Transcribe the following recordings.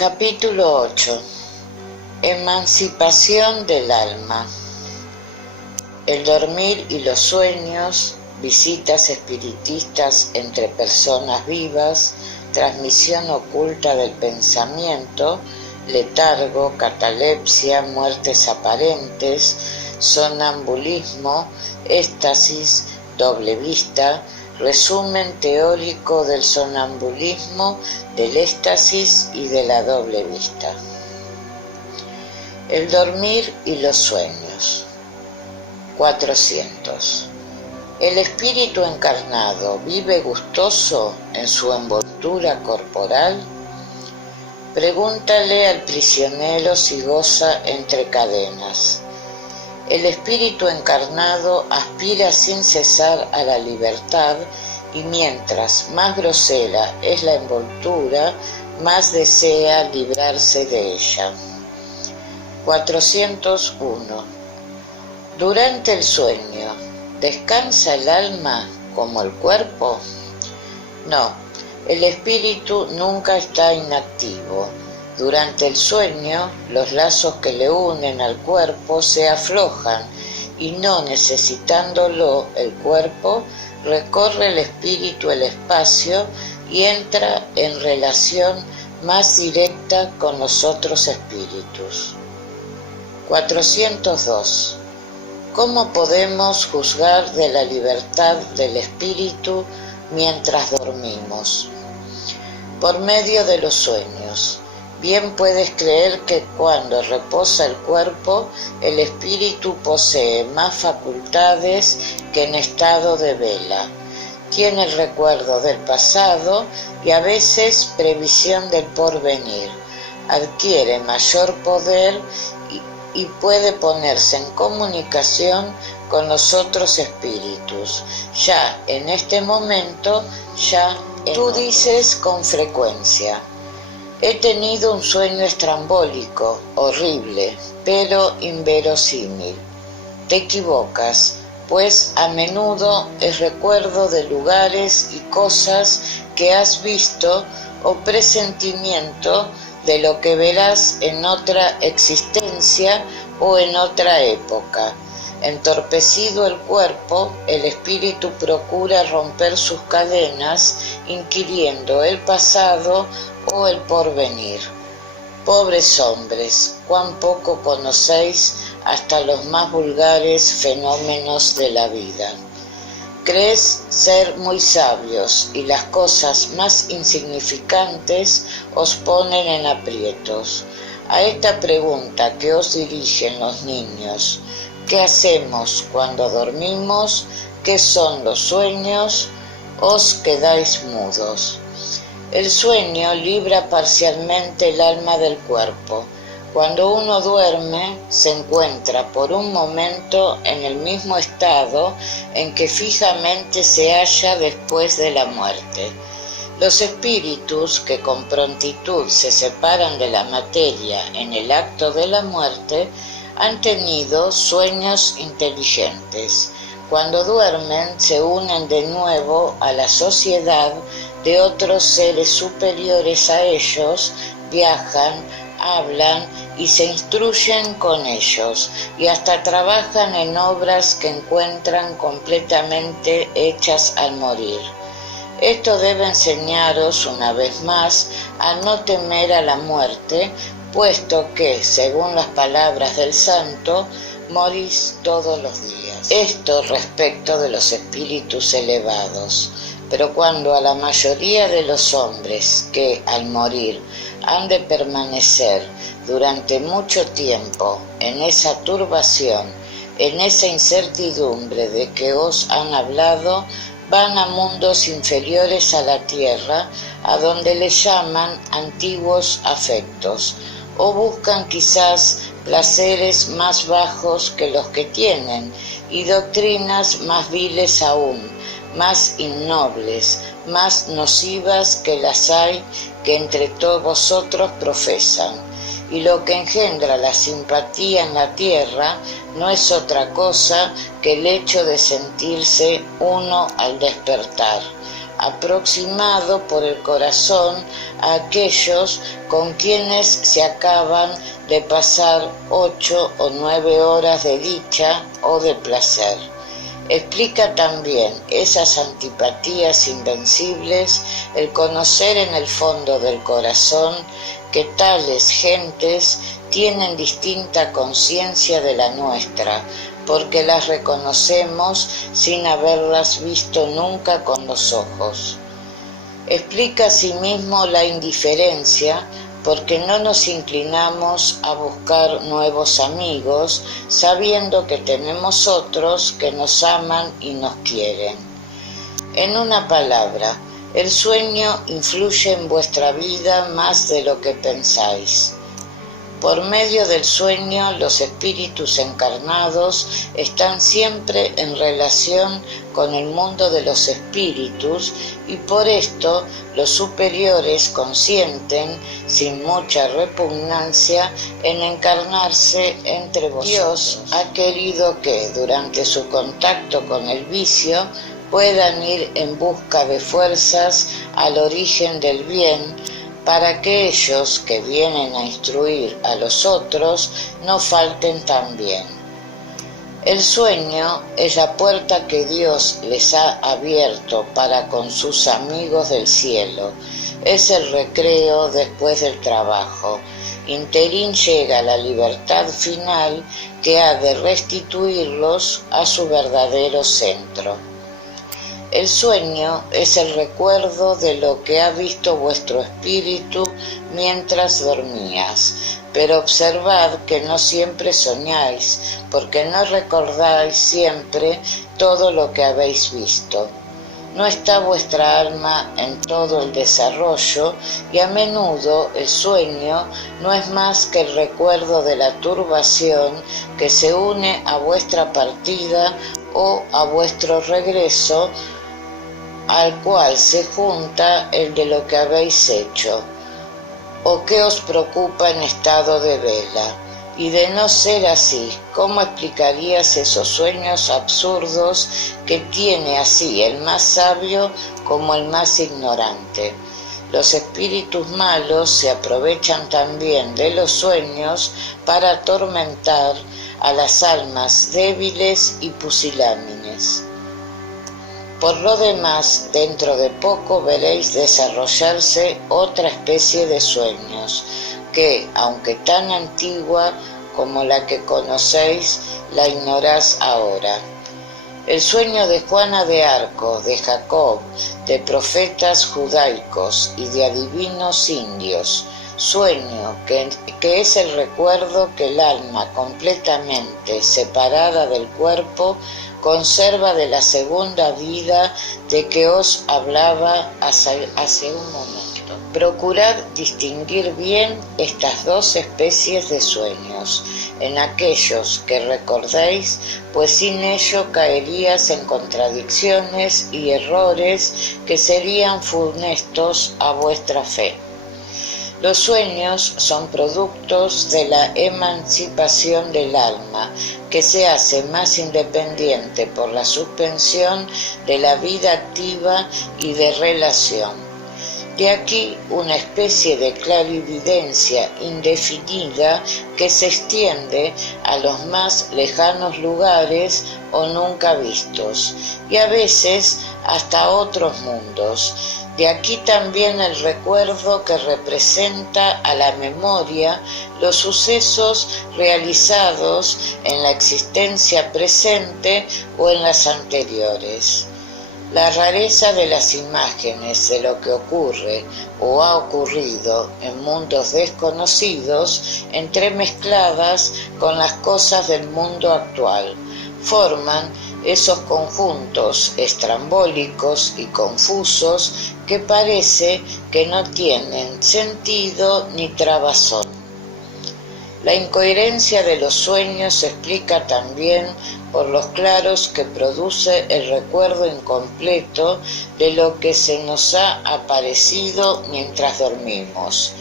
Capítulo 8. Emancipación del alma. El dormir y los sueños, visitas espiritistas entre personas vivas, transmisión oculta del pensamiento, letargo, catalepsia, muertes aparentes, sonambulismo, éxtasis, doble vista, resumen teórico del sonambulismo, del éxtasis y de la doble vista. El dormir y los sueños. 400. ¿El espíritu encarnado vive gustoso en su envoltura corporal? Pregúntale al prisionero si goza entre cadenas. El espíritu encarnado aspira sin cesar a la libertad y mientras más grosera es la envoltura, más desea librarse de ella. 401. Durante el sueño, ¿descansa el alma como el cuerpo? No, el espíritu nunca está inactivo. Durante el sueño, los lazos que le unen al cuerpo se aflojan y no necesitándolo el cuerpo, recorre el espíritu el espacio y entra en relación más directa con los otros espíritus. 402. ¿Cómo podemos juzgar de la libertad del espíritu mientras dormimos? Por medio de los sueños. Bien puedes creer que cuando reposa el cuerpo, el espíritu posee más facultades que en estado de vela. Tiene el recuerdo del pasado y a veces previsión del porvenir. Adquiere mayor poder y puede ponerse en comunicación con los otros espíritus. Ya en este momento, tú dices con frecuencia: he tenido un sueño estrambólico, horrible, pero inverosímil. Te equivocas, pues a menudo es recuerdo de lugares y cosas que has visto o presentimiento de lo que verás en otra existencia o en otra época. Entorpecido el cuerpo, el espíritu procura romper sus cadenas, inquiriendo el pasado o el porvenir. Pobres hombres, cuán poco conocéis hasta los más vulgares fenómenos de la vida. Crees ser muy sabios y las cosas más insignificantes os ponen en aprietos. A esta pregunta que os dirigen los niños: ¿qué hacemos cuando dormimos? ¿Qué son los sueños? Os quedáis mudos. El sueño libra parcialmente el alma del cuerpo. Cuando uno duerme, se encuentra por un momento en el mismo estado en que fijamente se halla después de la muerte. Los espíritus que con prontitud se separan de la materia en el acto de la muerte han tenido sueños inteligentes. Cuando duermen, se unen de nuevo a la sociedad de otros seres superiores a ellos, viajan, hablan y se instruyen con ellos, y hasta trabajan en obras que encuentran completamente hechas al morir. Esto debe enseñaros una vez más a no temer a la muerte, puesto que, según las palabras del santo, morís todos los días. Esto respecto de los espíritus elevados. Pero cuando a la mayoría de los hombres que, al morir, han de permanecer durante mucho tiempo en esa turbación, en esa incertidumbre de que os han hablado, van a mundos inferiores a la tierra, a donde les llaman antiguos afectos, o buscan quizás placeres más bajos que los que tienen, y doctrinas más viles aún, más innobles, más nocivas que las hay que entre todos vosotros profesan. Y lo que engendra la simpatía en la tierra no es otra cosa que el hecho de sentirse uno al despertar, aproximado por el corazón a aquellos con quienes se acaban de pasar 8 o 9 horas de dicha o de placer. Explica también esas antipatías invencibles, el conocer en el fondo del corazón que tales gentes tienen distinta conciencia de la nuestra, porque las reconocemos sin haberlas visto nunca con los ojos. Explica asimismo la indiferencia, porque no nos inclinamos a buscar nuevos amigos, sabiendo que tenemos otros que nos aman y nos quieren. En una palabra, el sueño influye en vuestra vida más de lo que pensáis. Por medio del sueño, los espíritus encarnados están siempre en relación con el mundo de los espíritus y por esto los superiores consienten, sin mucha repugnancia, en encarnarse entre vosotros. Dios ha querido que, durante su contacto con el vicio, puedan ir en busca de fuerzas al origen del bien, para que ellos que vienen a instruir a los otros no falten también. El sueño es la puerta que Dios les ha abierto para con sus amigos del cielo. Es el recreo después del trabajo. Interín llega la libertad final que ha de restituirlos a su verdadero centro. El sueño es el recuerdo de lo que ha visto vuestro espíritu mientras dormías, pero observad que no siempre soñáis, porque no recordáis siempre todo lo que habéis visto. No está vuestra alma en todo el desarrollo y a menudo el sueño no es más que el recuerdo de la turbación que se une a vuestra partida o a vuestro regreso, al cual se junta el de lo que habéis hecho, o que os preocupa en estado de vela. Y de no ser así, ¿cómo explicarías esos sueños absurdos que tiene así el más sabio como el más ignorante? Los espíritus malos se aprovechan también de los sueños para atormentar a las almas débiles y pusilánimes. Por lo demás, dentro de poco veréis desarrollarse otra especie de sueños, que, aunque tan antigua como la que conocéis, la ignorás ahora. El sueño de Juana de Arco, de Jacob, de profetas judaicos y de adivinos indios, sueño que es el recuerdo que el alma completamente separada del cuerpo conserva de la segunda vida de que os hablaba hace un momento. Procurad distinguir bien estas dos especies de sueños en aquellos que recordéis, pues sin ello caerías en contradicciones y errores que serían funestos a vuestra fe. Los sueños son productos de la emancipación del alma, que se hace más independiente por la suspensión de la vida activa y de relación. De aquí una especie de clarividencia indefinida que se extiende a los más lejanos lugares o nunca vistos, y a veces hasta otros mundos. De aquí también el recuerdo que representa a la memoria los sucesos realizados en la existencia presente o en las anteriores. La rareza de las imágenes de lo que ocurre o ha ocurrido en mundos desconocidos, entremezcladas con las cosas del mundo actual, forman esos conjuntos estrambólicos y confusos que parece que no tienen sentido ni trabazón. La incoherencia de los sueños se explica también por los claros que produce el recuerdo incompleto de lo que se nos ha aparecido mientras dormimos.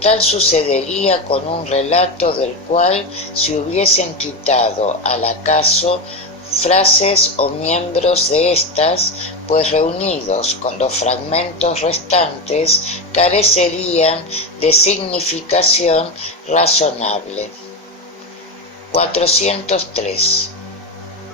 Tal sucedería con un relato del cual, si hubiesen quitado al acaso frases o miembros de estas, pues reunidos con los fragmentos restantes carecerían de significación razonable. 403.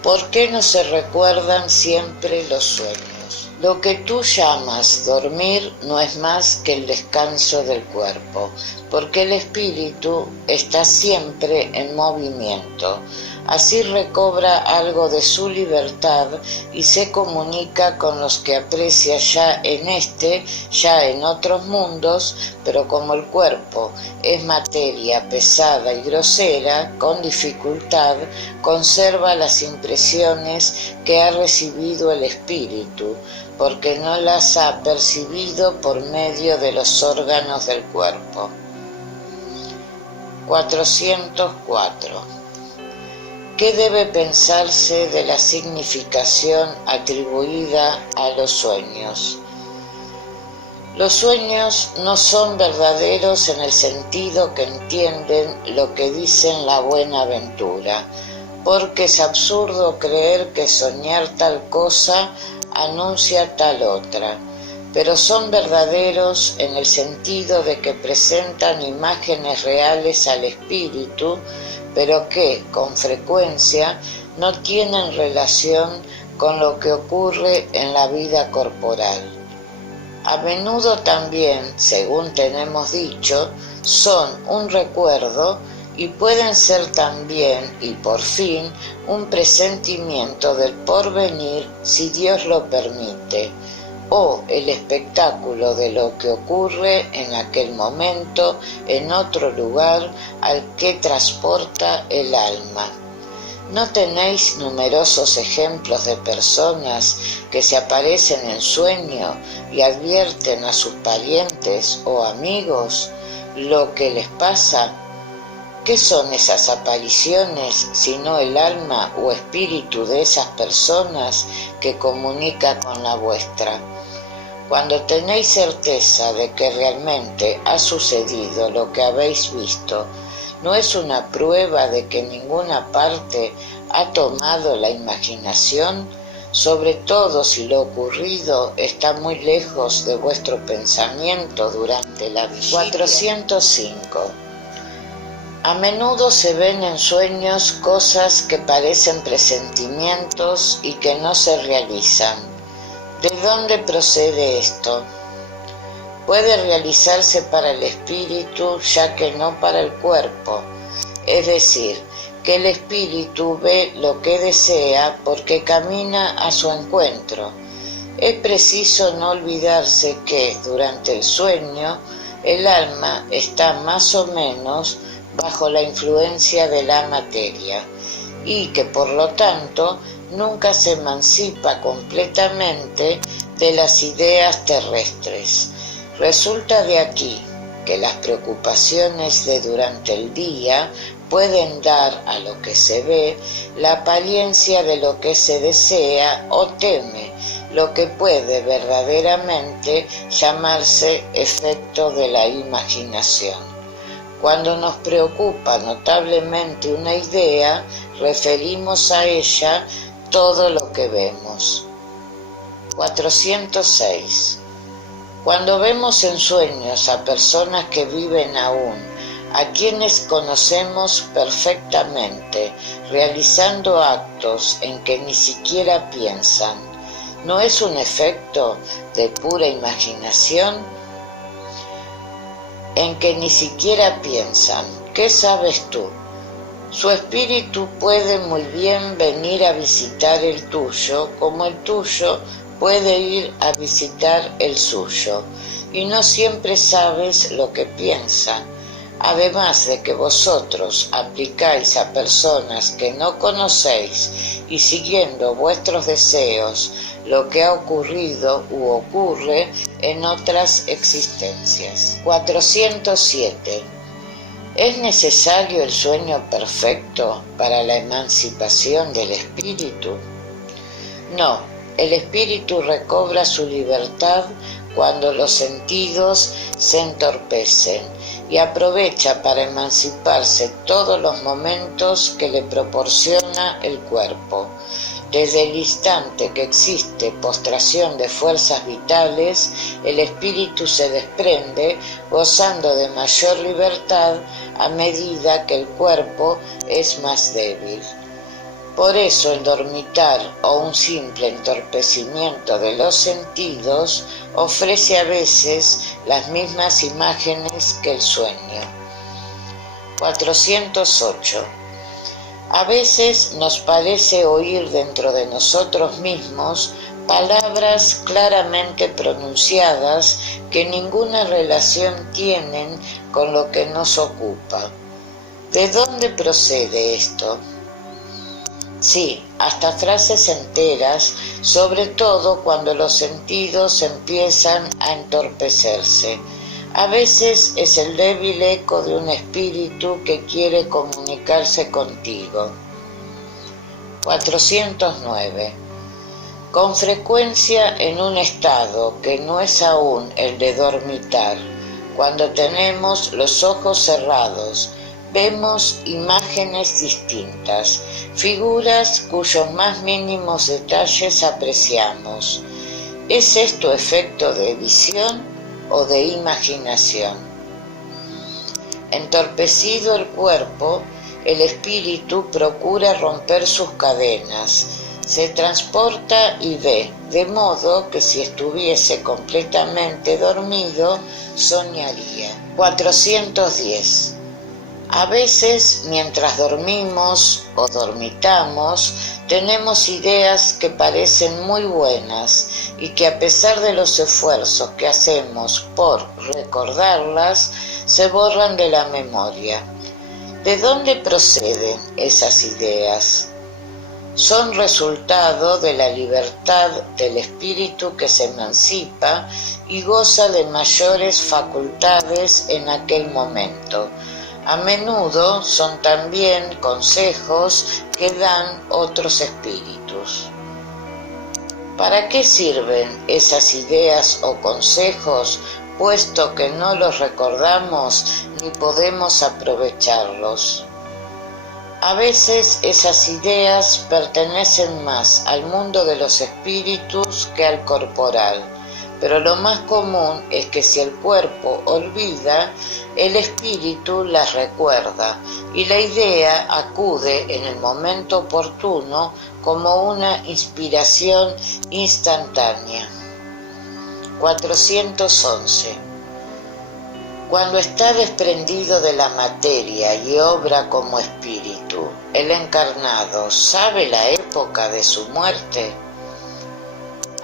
¿Por qué no se recuerdan siempre los sueños? Lo que tú llamas dormir no es más que el descanso del cuerpo, porque el espíritu está siempre en movimiento. Así recobra algo de su libertad y se comunica con los que aprecia ya en otros mundos, pero como el cuerpo es materia pesada y grosera, con dificultad conserva las impresiones que ha recibido el espíritu, porque no las ha percibido por medio de los órganos del cuerpo. 404. ¿Qué debe pensarse de la significación atribuida a los sueños? Los sueños no son verdaderos en el sentido que entienden lo que dicen la Buenaventura, porque es absurdo creer que soñar tal cosa anuncia tal otra, pero son verdaderos en el sentido de que presentan imágenes reales al espíritu, pero que, con frecuencia, no tienen relación con lo que ocurre en la vida corporal. A menudo también, según tenemos dicho, son un recuerdo y pueden ser también, y por fin, un presentimiento del porvenir si Dios lo permite, o el espectáculo de lo que ocurre en aquel momento en otro lugar al que transporta el alma. ¿No tenéis numerosos ejemplos de personas que se aparecen en sueño y advierten a sus parientes o amigos lo que les pasa? ¿Qué son esas apariciones sino el alma o espíritu de esas personas que comunica con la vuestra? Cuando tenéis certeza de que realmente ha sucedido lo que habéis visto, ¿no es una prueba de que ninguna parte ha tomado la imaginación? Sobre todo si lo ocurrido está muy lejos de vuestro pensamiento durante la vigilia. 405. A menudo se ven en sueños cosas que parecen presentimientos y que no se realizan. ¿De dónde procede esto? Puede realizarse para el espíritu, ya que no para el cuerpo. Es decir, que el espíritu ve lo que desea porque camina a su encuentro. Es preciso no olvidarse que, durante el sueño, el alma está más o menos bajo la influencia de la materia y que, por lo tanto, nunca se emancipa completamente de las ideas terrestres. Resulta de aquí que las preocupaciones de durante el día pueden dar a lo que se ve la apariencia de lo que se desea o teme, lo que puede verdaderamente llamarse efecto de la imaginación. Cuando nos preocupa notablemente una idea, referimos a ella todo lo que vemos. 406. Cuando vemos en sueños a personas que viven aún, a quienes conocemos perfectamente, realizando actos en que ni siquiera piensan, ¿no es un efecto de pura imaginación? En que ni siquiera piensan. ¿Qué sabes tú? Su espíritu puede muy bien venir a visitar el tuyo, como el tuyo puede ir a visitar el suyo, y no siempre sabes lo que piensa. Además de que vosotros aplicáis a personas que no conocéis y siguiendo vuestros deseos lo que ha ocurrido u ocurre en otras existencias. 407. ¿Es necesario el sueño perfecto para la emancipación del espíritu? No, el espíritu recobra su libertad cuando los sentidos se entorpecen y aprovecha para emanciparse todos los momentos que le proporciona el cuerpo. Desde el instante que existe postración de fuerzas vitales, el espíritu se desprende, gozando de mayor libertad a medida que el cuerpo es más débil. Por eso el dormitar o un simple entorpecimiento de los sentidos ofrece a veces las mismas imágenes que el sueño. 408. A veces nos parece oír dentro de nosotros mismos palabras claramente pronunciadas que ninguna relación tienen con lo que nos ocupa. ¿De dónde procede esto? Sí, hasta frases enteras, sobre todo cuando los sentidos empiezan a entorpecerse. A veces es el débil eco de un espíritu que quiere comunicarse contigo. 409. Con frecuencia en un estado que no es aún el de dormitar, cuando tenemos los ojos cerrados, vemos imágenes distintas, figuras cuyos más mínimos detalles apreciamos. ¿Es esto efecto de visión o de imaginación? Entorpecido el cuerpo, el espíritu procura romper sus cadenas, se transporta y ve, de modo que si estuviese completamente dormido, soñaría. 410. A veces, mientras dormimos o dormitamos, tenemos ideas que parecen muy buenas y que a pesar de los esfuerzos que hacemos por recordarlas, se borran de la memoria. ¿De dónde proceden esas ideas? Son resultado de la libertad del espíritu que se emancipa y goza de mayores facultades en aquel momento. A menudo son también consejos que dan otros espíritus. ¿Para qué sirven esas ideas o consejos, puesto que no los recordamos ni podemos aprovecharlos? A veces esas ideas pertenecen más al mundo de los espíritus que al corporal, pero lo más común es que si el cuerpo olvida, el espíritu las recuerda y la idea acude en el momento oportuno como una inspiración instantánea. 411. Cuando está desprendido de la materia y obra como espíritu, el encarnado sabe la época de su muerte.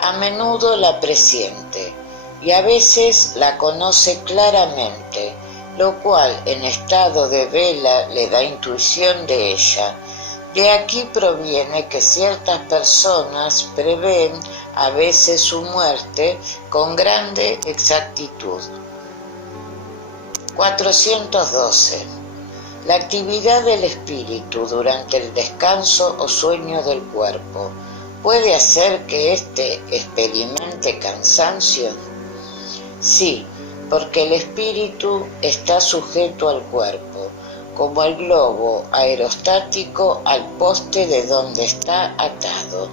A menudo la presiente y a veces la conoce claramente, lo cual en estado de vela le da intuición de ella. De aquí proviene que ciertas personas prevén a veces su muerte con grande exactitud. 412. La actividad del espíritu durante el descanso o sueño del cuerpo puede hacer que éste experimente cansancio. Sí, porque el espíritu está sujeto al cuerpo, como el globo aerostático al poste de donde está atado,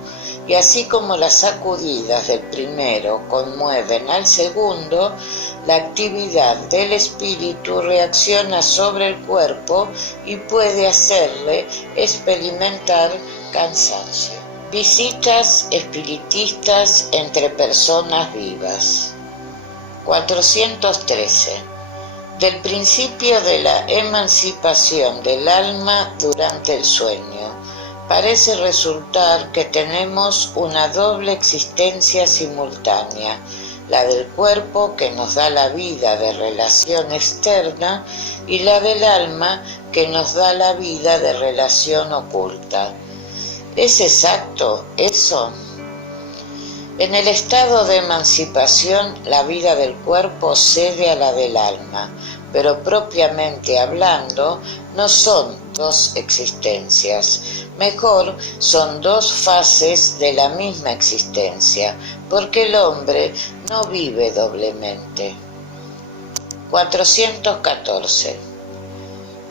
y así como las sacudidas del primero conmueven al segundo, la actividad del espíritu reacciona sobre el cuerpo y puede hacerle experimentar cansancio. Visitas espiritistas entre personas vivas. 413. Del principio de la emancipación del alma durante el sueño, parece resultar que tenemos una doble existencia simultánea, la del cuerpo que nos da la vida de relación externa y la del alma que nos da la vida de relación oculta. ¿Es exacto eso? En el estado de emancipación, la vida del cuerpo cede a la del alma, pero propiamente hablando, no son dos existencias. Mejor, son dos fases de la misma existencia, porque el hombre no vive doblemente. 414.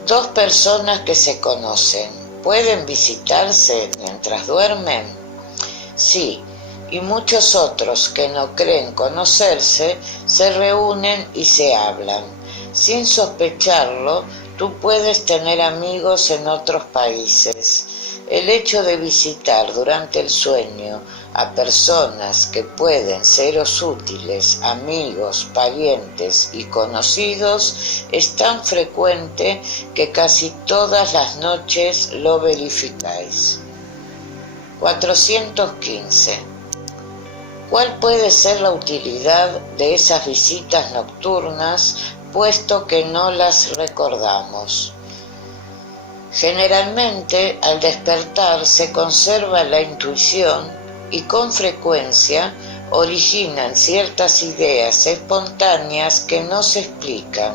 Dos personas que se conocen, ¿pueden visitarse mientras duermen? Sí, y muchos otros que no creen conocerse se reúnen y se hablan. Sin sospecharlo, tú puedes tener amigos en otros países. El hecho de visitar durante el sueño a personas que pueden seros útiles, amigos, parientes y conocidos, es tan frecuente que casi todas las noches lo verificáis. 415. ¿Cuál puede ser la utilidad de esas visitas nocturnas, puesto que no las recordamos? Generalmente, al despertar se conserva la intuición y con frecuencia originan ciertas ideas espontáneas que no se explican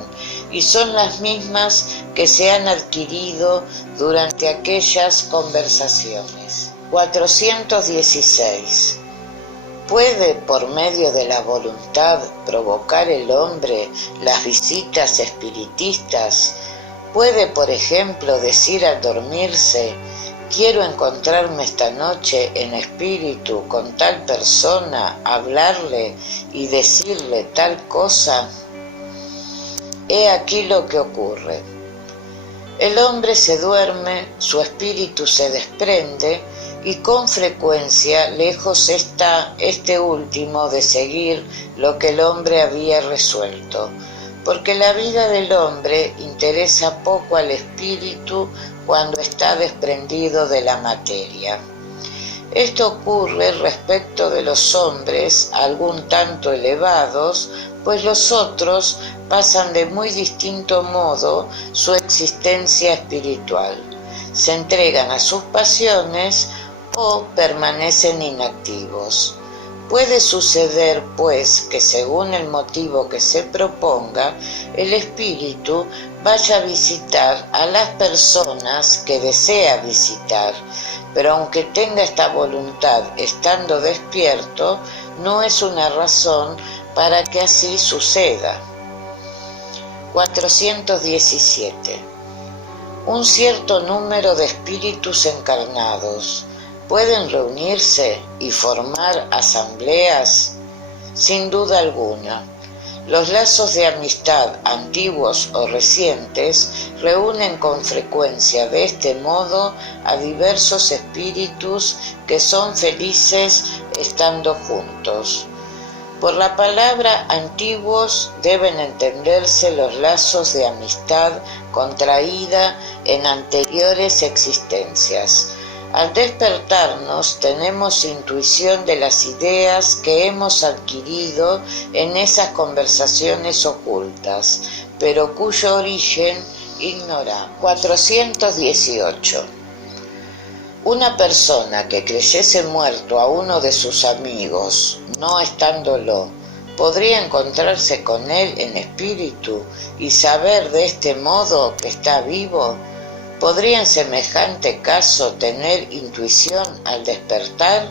y son las mismas que se han adquirido durante aquellas conversaciones. 416. ¿Puede por medio de la voluntad provocar el hombre las visitas espiritistas? ¿Puede, por ejemplo, decir al dormirse: quiero encontrarme esta noche en espíritu con tal persona, hablarle y decirle tal cosa? He aquí lo que ocurre. El hombre se duerme, su espíritu se desprende y con frecuencia lejos está este último de seguir lo que el hombre había resuelto, porque la vida del hombre interesa poco al espíritu cuando está desprendido de la materia. Esto ocurre respecto de los hombres algún tanto elevados, pues los otros pasan de muy distinto modo su existencia espiritual. Se entregan a sus pasiones o permanecen inactivos. Puede suceder, pues, que según el motivo que se proponga, el espíritu vaya a visitar a las personas que desea visitar, pero aunque tenga esta voluntad estando despierto, no es una razón para que así suceda. 417. Un cierto número de espíritus encarnados ¿pueden reunirse y formar asambleas? Sin duda alguna. Los lazos de amistad antiguos o recientes reúnen con frecuencia de este modo a diversos espíritus que son felices estando juntos. Por la palabra antiguos deben entenderse los lazos de amistad contraída en anteriores existencias. Al despertarnos tenemos intuición de las ideas que hemos adquirido en esas conversaciones ocultas, pero cuyo origen ignoramos. 418. Una persona que creyese muerto a uno de sus amigos, no estándolo, podría encontrarse con él en espíritu y saber de este modo que está vivo. ¿Podría en semejante caso tener intuición al despertar?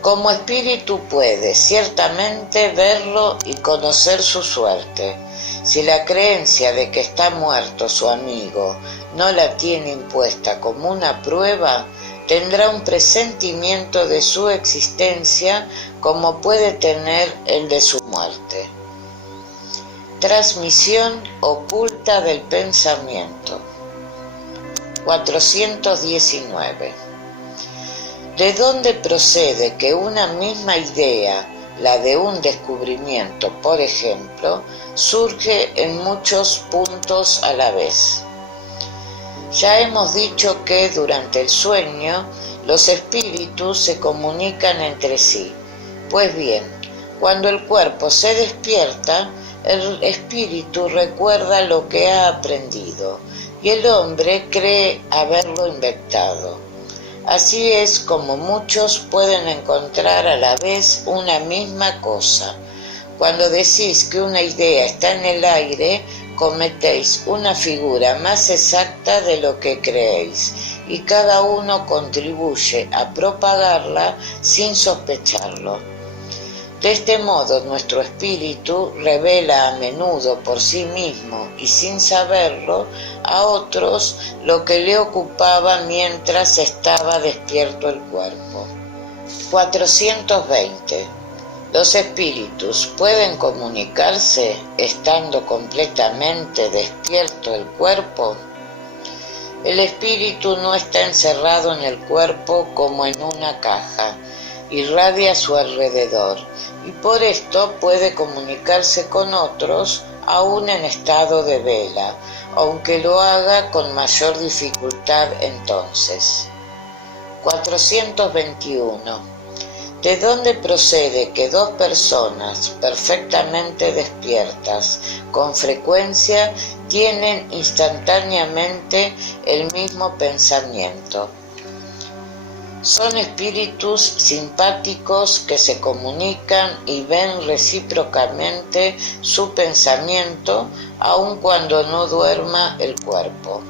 Como espíritu puede ciertamente verlo y conocer su suerte. Si la creencia de que está muerto su amigo no la tiene impuesta como una prueba, tendrá un presentimiento de su existencia como puede tener el de su muerte. Transmisión oculta del pensamiento. 419. ¿De dónde procede que una misma idea, la de un descubrimiento, por ejemplo, surge en muchos puntos a la vez? Ya hemos dicho que durante el sueño los espíritus se comunican entre sí. Pues bien, cuando el cuerpo se despierta, el espíritu recuerda lo que ha aprendido y el hombre cree haberlo inventado. Así es como muchos pueden encontrar a la vez una misma cosa. Cuando decís que una idea está en el aire, cometéis una figura más exacta de lo que creéis, y cada uno contribuye a propagarla sin sospecharlo. De este modo, nuestro espíritu revela a menudo por sí mismo y sin saberlo a otros lo que le ocupaba mientras estaba despierto el cuerpo. 420. Los espíritus pueden comunicarse estando completamente despierto el cuerpo. El espíritu no está encerrado en el cuerpo como en una caja, irradia a su alrededor y por esto puede comunicarse con otros aún en estado de vela, aunque lo haga con mayor dificultad entonces. 421. ¿De dónde procede que dos personas perfectamente despiertas con frecuencia tienen instantáneamente el mismo pensamiento? Son espíritus simpáticos que se comunican y ven recíprocamente su pensamiento aun cuando no duerma el cuerpo.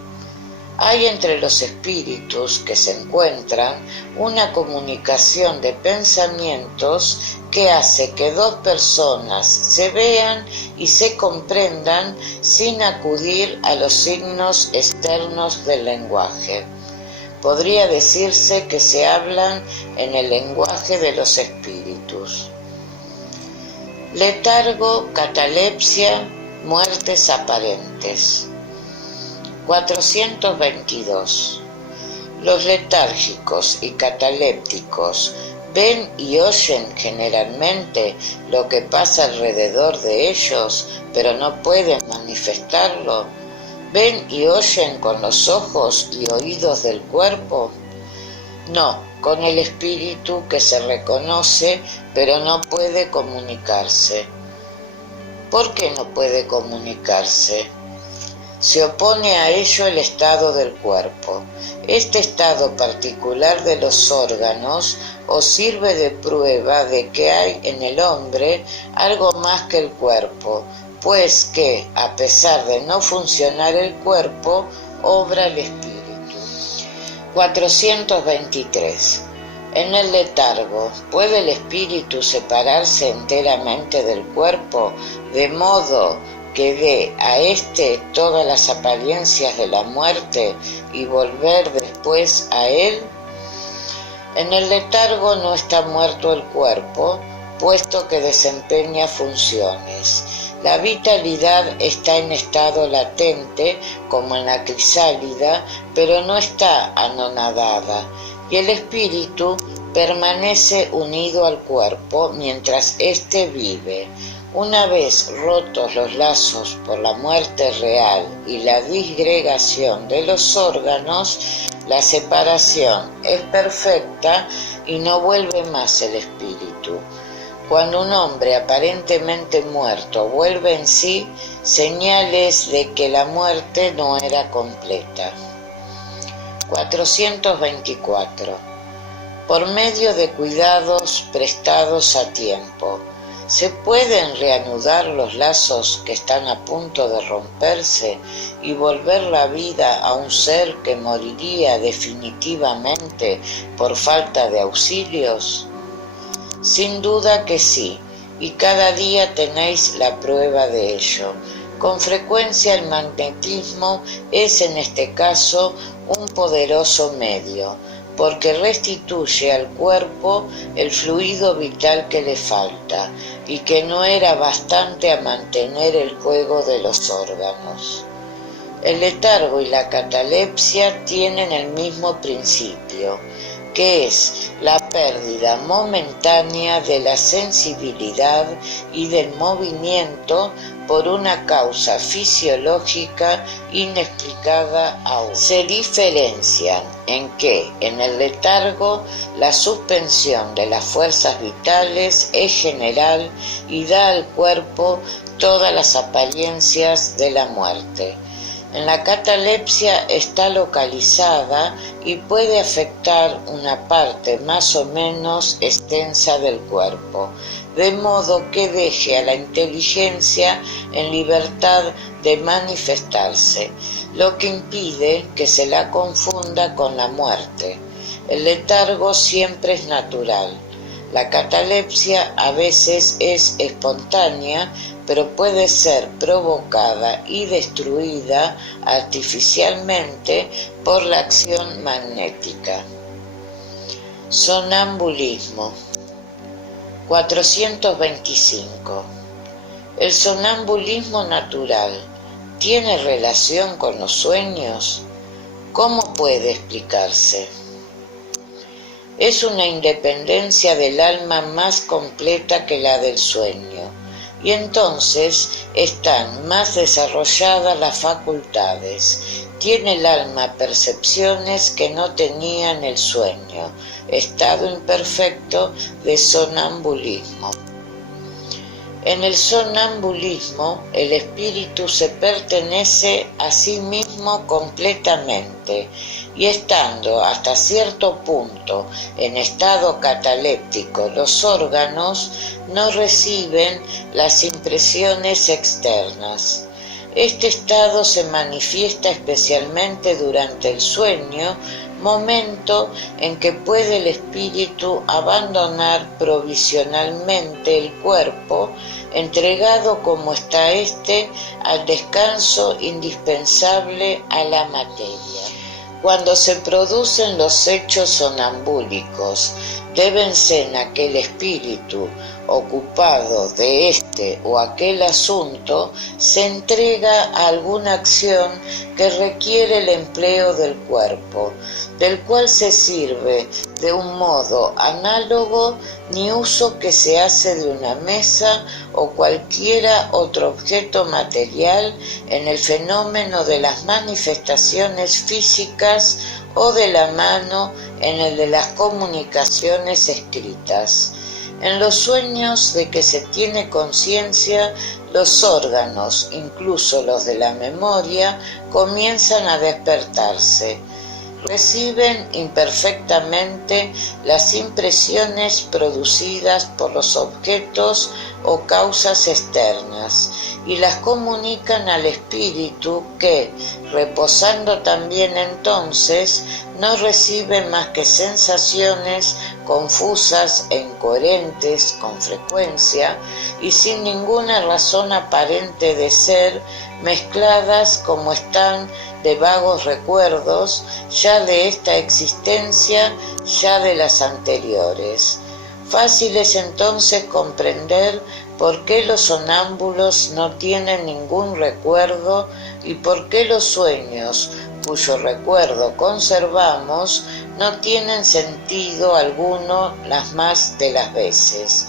Hay entre los espíritus que se encuentran una comunicación de pensamientos que hace que dos personas se vean y se comprendan sin acudir a los signos externos del lenguaje. Podría decirse que se hablan en el lenguaje de los espíritus. Letargo, catalepsia, muertes aparentes. 422. Los letárgicos y catalépticos ven y oyen generalmente lo que pasa alrededor de ellos, pero no pueden manifestarlo. ¿Ven y oyen con los ojos y oídos del cuerpo? No, con el espíritu que se reconoce, pero no puede comunicarse. ¿Por qué no puede comunicarse? Se opone a ello el estado del cuerpo. Este estado particular de los órganos os sirve de prueba de que hay en el hombre algo más que el cuerpo, pues que, a pesar de no funcionar el cuerpo, obra el espíritu. 423. En el letargo, ¿puede el espíritu separarse enteramente del cuerpo, de modo que dé a éste todas las apariencias de la muerte y volver después a él? En el letargo no está muerto el cuerpo, puesto que desempeña funciones. La vitalidad está en estado latente, como en la crisálida, pero no está anonadada, y el espíritu permanece unido al cuerpo mientras éste vive. Una vez rotos los lazos por la muerte real y la disgregación de los órganos, la separación es perfecta y no vuelve más el espíritu. Cuando un hombre aparentemente muerto vuelve en sí, señales de que la muerte no era completa. 424. Por medio de cuidados prestados a tiempo, ¿se pueden reanudar los lazos que están a punto de romperse y volver la vida a un ser que moriría definitivamente por falta de auxilios? Sin duda que sí, y cada día tenéis la prueba de ello. Con frecuencia el magnetismo es en este caso un poderoso medio, porque restituye al cuerpo el fluido vital que le falta y que no era bastante a mantener el juego de los órganos. El letargo y la catalepsia tienen el mismo principio, que es la pérdida momentánea de la sensibilidad y del movimiento por una causa fisiológica inexplicada aún. Se diferencian en que en el letargo la suspensión de las fuerzas vitales es general y da al cuerpo todas las apariencias de la muerte. En la catalepsia está localizada y puede afectar una parte más o menos extensa del cuerpo, de modo que deje a la inteligencia en libertad de manifestarse, lo que impide que se la confunda con la muerte. El letargo siempre es natural. La catalepsia a veces es espontánea, pero puede ser provocada y destruida artificialmente por la acción magnética. Sonambulismo. 425. ¿El sonambulismo natural tiene relación con los sueños? ¿Cómo puede explicarse? Es una independencia del alma más completa que la del sueño, y entonces están más desarrolladas las facultades. Tiene el alma percepciones que no tenía en el sueño, estado imperfecto de sonambulismo. En el sonambulismo, el espíritu se pertenece a sí mismo completamente, y estando hasta cierto punto en estado cataléptico, los órganos no reciben las impresiones externas. Este estado se manifiesta especialmente durante el sueño, momento en que puede el espíritu abandonar provisionalmente el cuerpo, entregado como está éste al descanso indispensable a la materia. Cuando se producen los hechos sonambúlicos, débense en aquel espíritu, ocupado de este o aquel asunto, se entrega a alguna acción que requiere el empleo del cuerpo, del cual se sirve de un modo análogo, ni uso que se hace de una mesa o cualquiera otro objeto material en el fenómeno de las manifestaciones físicas o de la mano en el de las comunicaciones escritas. En los sueños de que se tiene conciencia, los órganos, incluso los de la memoria, comienzan a despertarse. Reciben imperfectamente las impresiones producidas por los objetos o causas externas y las comunican al espíritu que, reposando también entonces, no recibe más que sensaciones confusas e incoherentes con frecuencia y sin ninguna razón aparente de ser, mezcladas como están de vagos recuerdos, ya de esta existencia, ya de las anteriores. Fácil es entonces comprender por qué los sonámbulos no tienen ningún recuerdo y por qué los sueños, cuyo recuerdo conservamos, no tienen sentido alguno las más de las veces.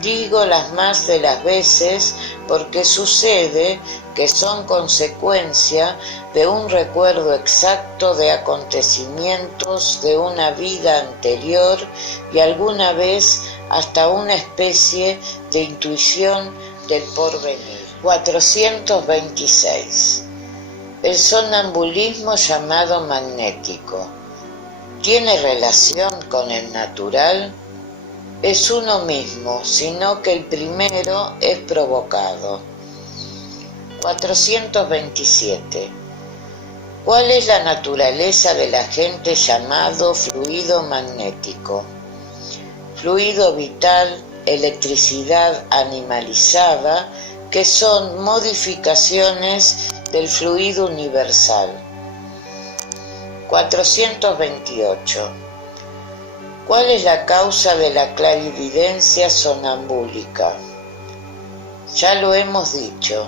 Digo las más de las veces porque sucede que son consecuencia de un recuerdo exacto de acontecimientos de una vida anterior y alguna vez hasta una especie de intuición del porvenir. 426. El sonambulismo llamado magnético ¿tiene relación con el natural? Es uno mismo, sino que el primero es provocado. 427. ¿Cuál es la naturaleza del agente llamado fluido magnético? Fluido vital, electricidad animalizada, que son modificaciones del fluido universal. 428. ¿Cuál es la causa de la clarividencia sonambúlica? Ya lo hemos dicho,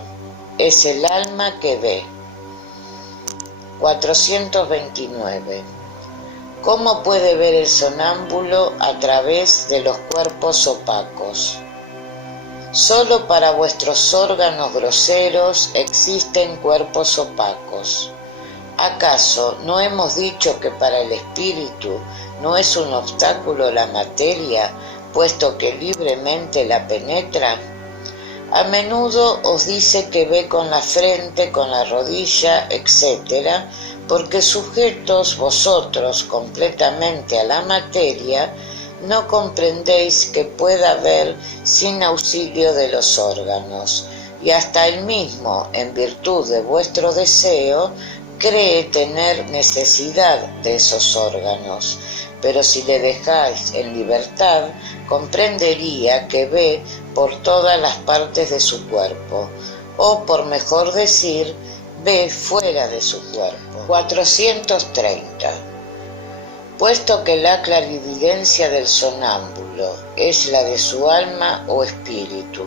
es el alma que ve. 429. ¿Cómo puede ver el sonámbulo a través de los cuerpos opacos? Solo para vuestros órganos groseros existen cuerpos opacos. ¿Acaso no hemos dicho que para el espíritu no es un obstáculo la materia, puesto que libremente la penetra? A menudo os dice que ve con la frente, con la rodilla, etc., porque sujetos vosotros completamente a la materia, no comprendéis que pueda ver sin auxilio de los órganos, y hasta él mismo, en virtud de vuestro deseo, cree tener necesidad de esos órganos, pero si le dejáis en libertad, comprendería que ve por todas las partes de su cuerpo, o por mejor decir, ve fuera de su cuerpo. 430. Puesto que la clarividencia del sonámbulo es la de su alma o espíritu,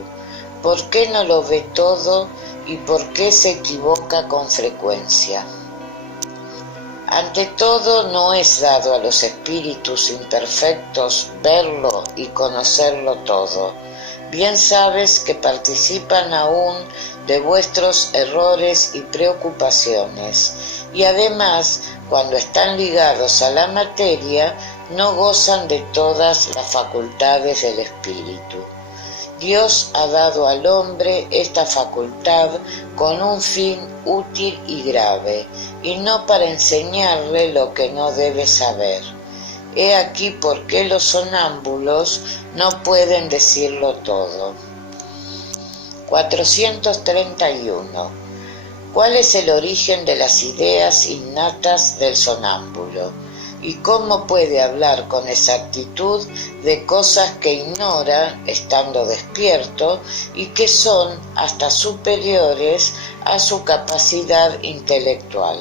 ¿por qué no lo ve todo y por qué se equivoca con frecuencia? Ante todo, no es dado a los espíritus imperfectos verlo y conocerlo todo. Bien sabes que participan aún de vuestros errores y preocupaciones, y además, cuando están ligados a la materia, no gozan de todas las facultades del espíritu. Dios ha dado al hombre esta facultad con un fin útil y grave, y no para enseñarle lo que no debe saber. He aquí por qué los sonámbulos no pueden decirlo todo. 431. ¿Cuál es el origen de las ideas innatas del sonámbulo? ¿Y cómo puede hablar con exactitud de cosas que ignora estando despierto y que son hasta superiores a su capacidad intelectual?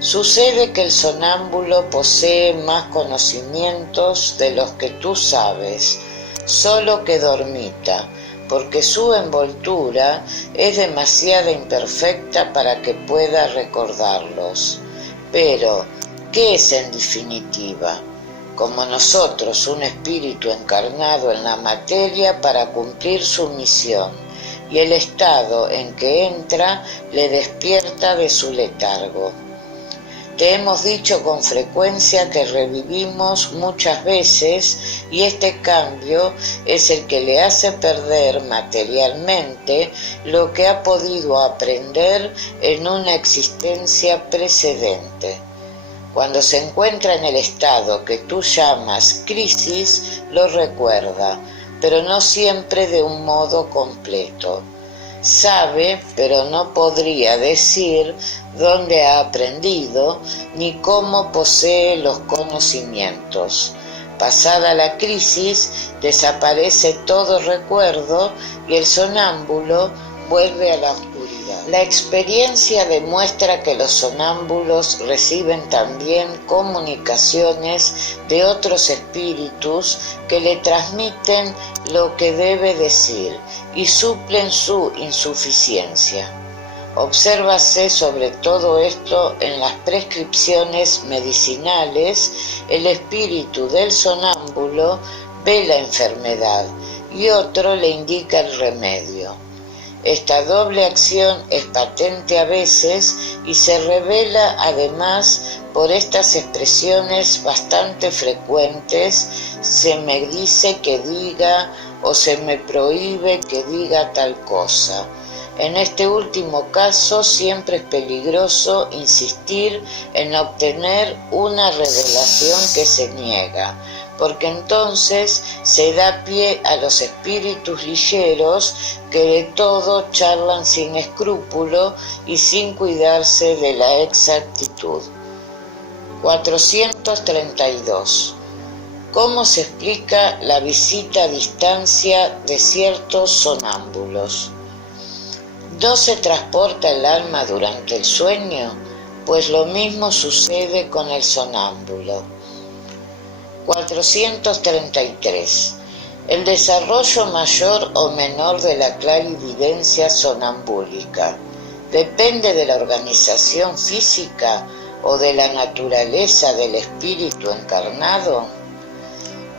Sucede que el sonámbulo posee más conocimientos de los que tú sabes, solo que dormita, porque su envoltura es demasiado imperfecta para que pueda recordarlos. Pero, ¿qué es en definitiva? Como nosotros, un espíritu encarnado en la materia para cumplir su misión, y el estado en que entra le despierta de su letargo. Te hemos dicho con frecuencia que revivimos muchas veces y este cambio es el que le hace perder materialmente lo que ha podido aprender en una existencia precedente. Cuando se encuentra en el estado que tú llamas crisis, lo recuerda, pero no siempre de un modo completo. Sabe, pero no podría decir dónde ha aprendido ni cómo posee los conocimientos. Pasada la crisis, desaparece todo recuerdo y el sonámbulo vuelve a la oscuridad. La experiencia demuestra que los sonámbulos reciben también comunicaciones de otros espíritus que le transmiten lo que debe decir y suplen su insuficiencia. Obsérvase sobre todo esto en las prescripciones medicinales. El espíritu del sonámbulo ve la enfermedad y otro le indica el remedio. Esta doble acción es patente a veces y se revela además por estas expresiones bastante frecuentes: se me dice que diga o se me prohíbe que diga tal cosa. En este último caso siempre es peligroso insistir en obtener una revelación que se niega, porque entonces se da pie a los espíritus ligeros que de todo charlan sin escrúpulo y sin cuidarse de la exactitud. 432. ¿Cómo se explica la visita a distancia de ciertos sonámbulos? ¿No se transporta el alma durante el sueño? Pues lo mismo sucede con el sonámbulo. 433. El desarrollo mayor o menor de la clarividencia sonambúlica depende de la organización física o de la naturaleza del espíritu encarnado.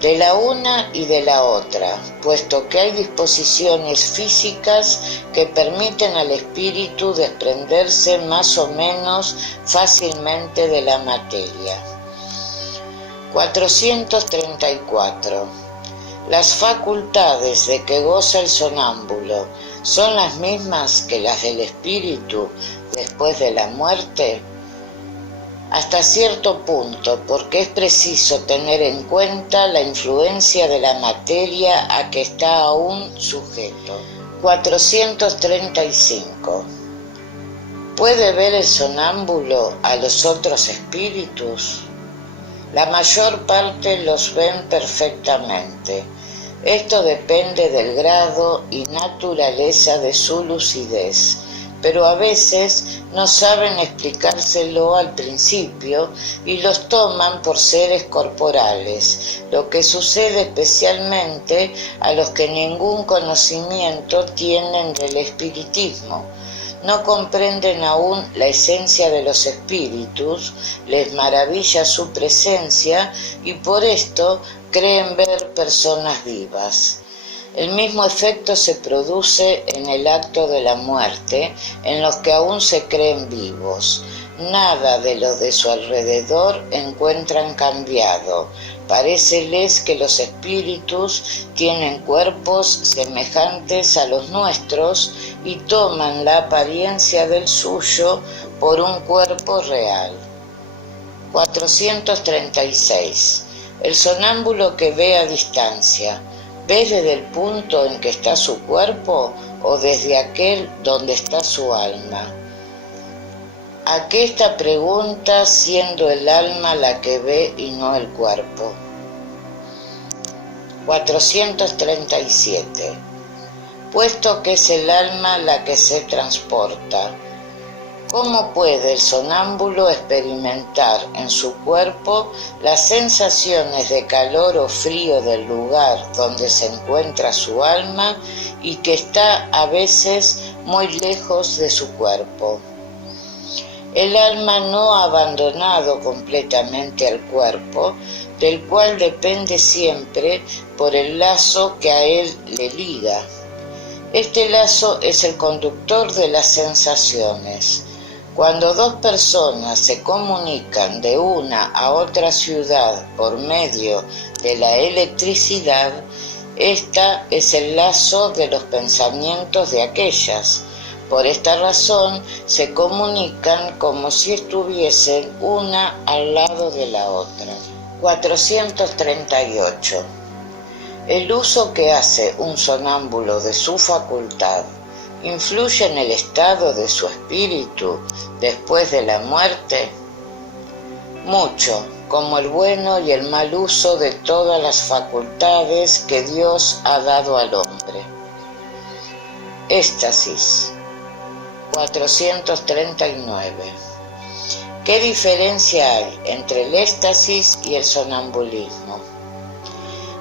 De la una y de la otra, puesto que hay disposiciones físicas que permiten al espíritu desprenderse más o menos fácilmente de la materia. 434. Las facultades de que goza el sonámbulo son las mismas que las del espíritu después de la muerte. Hasta cierto punto, porque es preciso tener en cuenta la influencia de la materia a que está aún sujeto. 435. ¿Puede ver el sonámbulo a los otros espíritus? La mayor parte los ven perfectamente. Esto depende del grado y naturaleza de su lucidez, pero a veces no saben explicárselo al principio y los toman por seres corporales, lo que sucede especialmente a los que ningún conocimiento tienen del espiritismo. No comprenden aún la esencia de los espíritus, les maravilla su presencia y por esto creen ver personas vivas. El mismo efecto se produce en el acto de la muerte, en los que aún se creen vivos. Nada de lo de su alrededor encuentran cambiado. Paréceles que los espíritus tienen cuerpos semejantes a los nuestros y toman la apariencia del suyo por un cuerpo real. 436. El sonámbulo que ve a distancia, ¿ve desde el punto en que está su cuerpo o desde aquel donde está su alma? ¿A qué esta pregunta siendo el alma la que ve y no el cuerpo? 437. Puesto que es el alma la que se transporta, ¿cómo puede el sonámbulo experimentar en su cuerpo las sensaciones de calor o frío del lugar donde se encuentra su alma y que está a veces muy lejos de su cuerpo? El alma no ha abandonado completamente al cuerpo, del cual depende siempre por el lazo que a él le liga. Este lazo es el conductor de las sensaciones. Cuando dos personas se comunican de una a otra ciudad por medio de la electricidad, esta es el lazo de los pensamientos de aquellas. Por esta razón se comunican como si estuviesen una al lado de la otra. 438. El uso que hace un sonámbulo de su facultad influye en el estado de su espíritu después de la muerte. Mucho, como el bueno y el mal uso de todas las facultades que Dios ha dado al hombre. Éxtasis. 439. ¿Qué diferencia hay entre el éxtasis y el sonambulismo?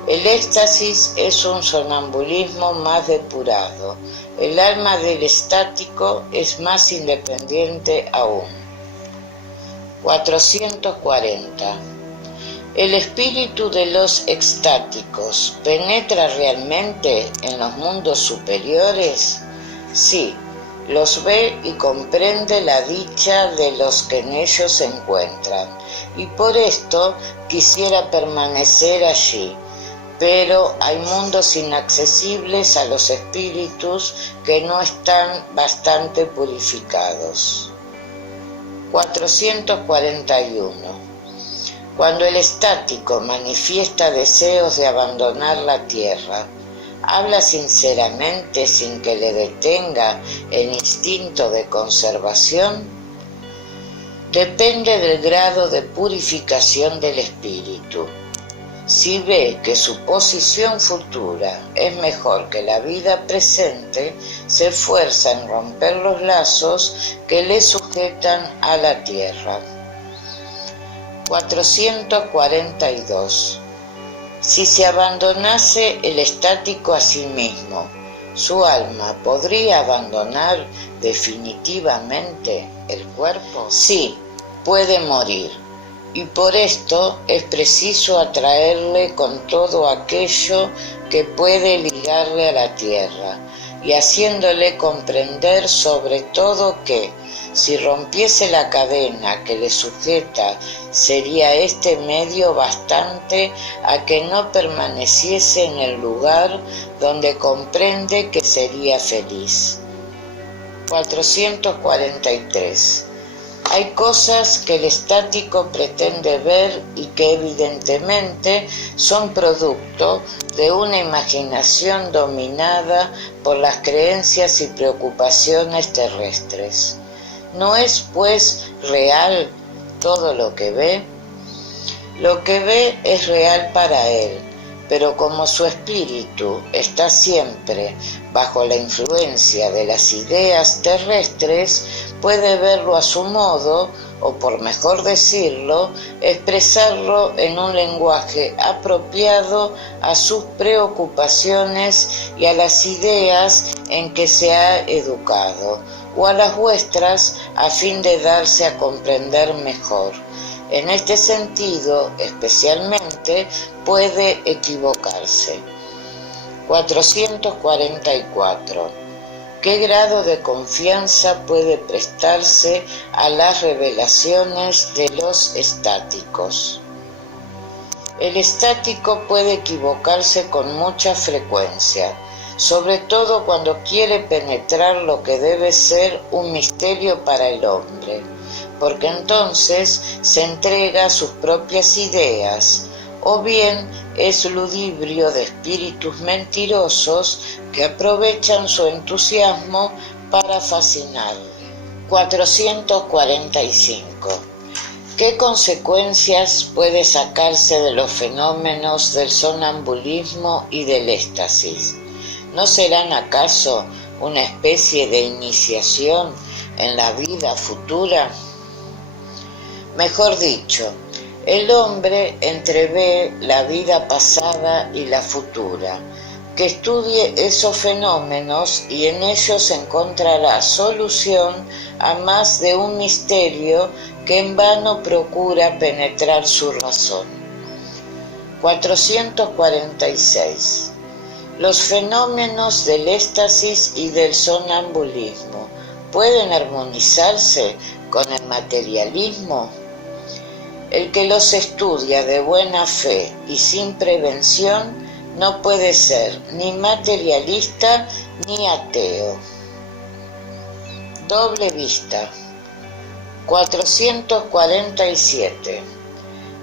El éxtasis es un sonambulismo más depurado. El alma del estático es más independiente aún. 440. ¿El espíritu de los extáticos penetra realmente en los mundos superiores? Sí, los ve y comprende la dicha de los que en ellos se encuentran, y por esto quisiera permanecer allí. Pero hay mundos inaccesibles a los espíritus que no están bastante purificados. 441. Cuando el estático manifiesta deseos de abandonar la tierra, ¿habla sinceramente sin que le detenga el instinto de conservación? Depende del grado de purificación del espíritu. Si ve que su posición futura es mejor que la vida presente, se esfuerza en romper los lazos que le sujetan a la tierra. 442. Si se abandonase el estático a sí mismo, ¿su alma podría abandonar definitivamente el cuerpo? Sí, puede morir. Y por esto es preciso atraerle con todo aquello que puede ligarle a la tierra, y haciéndole comprender sobre todo que, si rompiese la cadena que le sujeta, sería este medio bastante a que no permaneciese en el lugar donde comprende que sería feliz. 443. Hay cosas que el estático pretende ver y que evidentemente son producto de una imaginación dominada por las creencias y preocupaciones terrestres. ¿No es, pues, real todo lo que ve? Lo que ve es real para él, pero como su espíritu está siempre bajo la influencia de las ideas terrestres, puede verlo a su modo, o por mejor decirlo, expresarlo en un lenguaje apropiado a sus preocupaciones y a las ideas en que se ha educado, o a las vuestras, a fin de darse a comprender mejor. En este sentido, especialmente, puede equivocarse. 444. ¿Qué grado de confianza puede prestarse a las revelaciones de los estáticos? El estático puede equivocarse con mucha frecuencia, sobre todo cuando quiere penetrar lo que debe ser un misterio para el hombre, porque entonces se entrega a sus propias ideas, o bien es ludibrio de espíritus mentirosos que aprovechan su entusiasmo para fascinarle. 445. ¿Qué consecuencias puede sacarse de los fenómenos del sonambulismo y del éxtasis? ¿No serán acaso una especie de iniciación en la vida futura? Mejor dicho, el hombre entrevé la vida pasada y la futura. Que estudie esos fenómenos y en ellos encontrará solución a más de un misterio que en vano procura penetrar su razón. 446. Los fenómenos del éxtasis y del sonambulismo pueden armonizarse con el materialismo. El que los estudia de buena fe y sin prevención no puede ser ni materialista ni ateo. Doble vista. 447.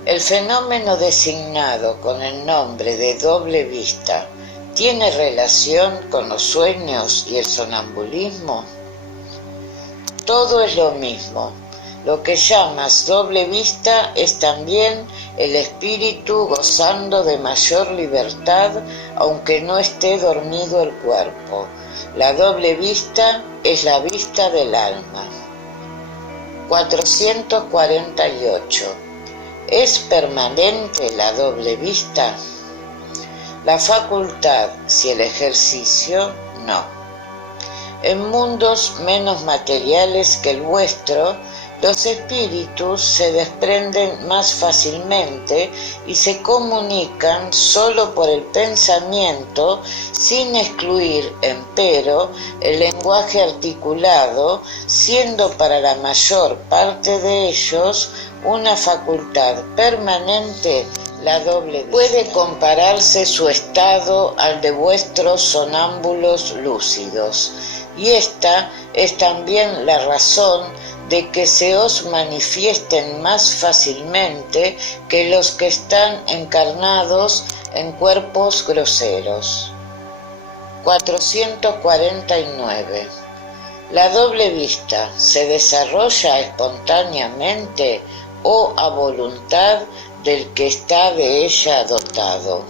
El fenómeno designado con el nombre de doble vista ¿tiene relación con los sueños y el sonambulismo? Todo es lo mismo. Lo que llamas doble vista es también el espíritu gozando de mayor libertad, aunque no esté dormido el cuerpo. La doble vista es la vista del alma. 448. ¿Es permanente la doble vista? La facultad, si el ejercicio, no. En mundos menos materiales que el vuestro, los espíritus se desprenden más fácilmente y se comunican solo por el pensamiento, sin excluir, empero, el lenguaje articulado, siendo para la mayor parte de ellos una facultad permanente la doble vista. Puede compararse su estado al de vuestros sonámbulos lúcidos, y esta es también la razón de que se os manifiesten más fácilmente que los que están encarnados en cuerpos groseros. 449. ¿La doble vista se desarrolla espontáneamente o a voluntad del que está de ella dotado?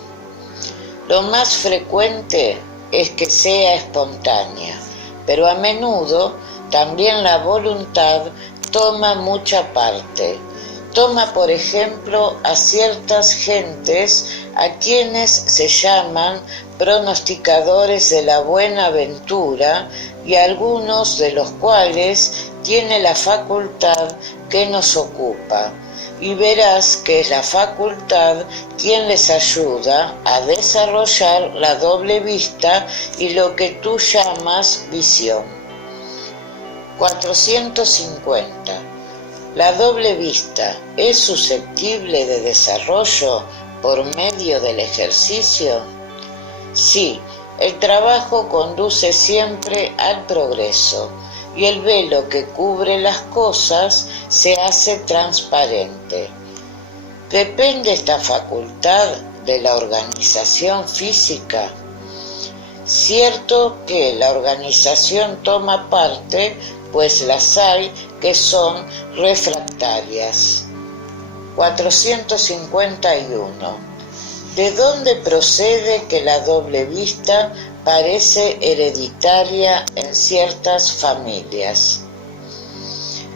Lo más frecuente es que sea espontánea, pero a menudo también la voluntad toma mucha parte. Toma, por ejemplo, a ciertas gentes a quienes se llaman pronosticadores de la buena ventura y algunos de los cuales tiene la facultad que nos ocupa. Y verás que es la facultad quien les ayuda a desarrollar la doble vista y lo que tú llamas visión. 450. ¿La doble vista es susceptible de desarrollo por medio del ejercicio? Sí, el trabajo conduce siempre al progreso y el velo que cubre las cosas se hace transparente. ¿Depende esta facultad de la organización física? Cierto que la organización toma parte, pues las hay que son refractarias. 451. ¿De dónde procede que la doble vista parece hereditaria en ciertas familias.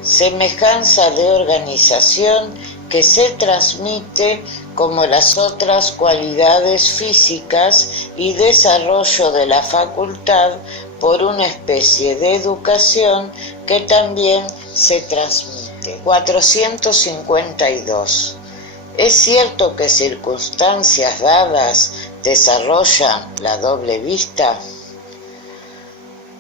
Semejanza de organización que se transmite como las otras cualidades físicas y desarrollo de la facultad por una especie de educación que también se transmite. 452. ¿Es cierto que circunstancias dadas desarrollan la doble vista?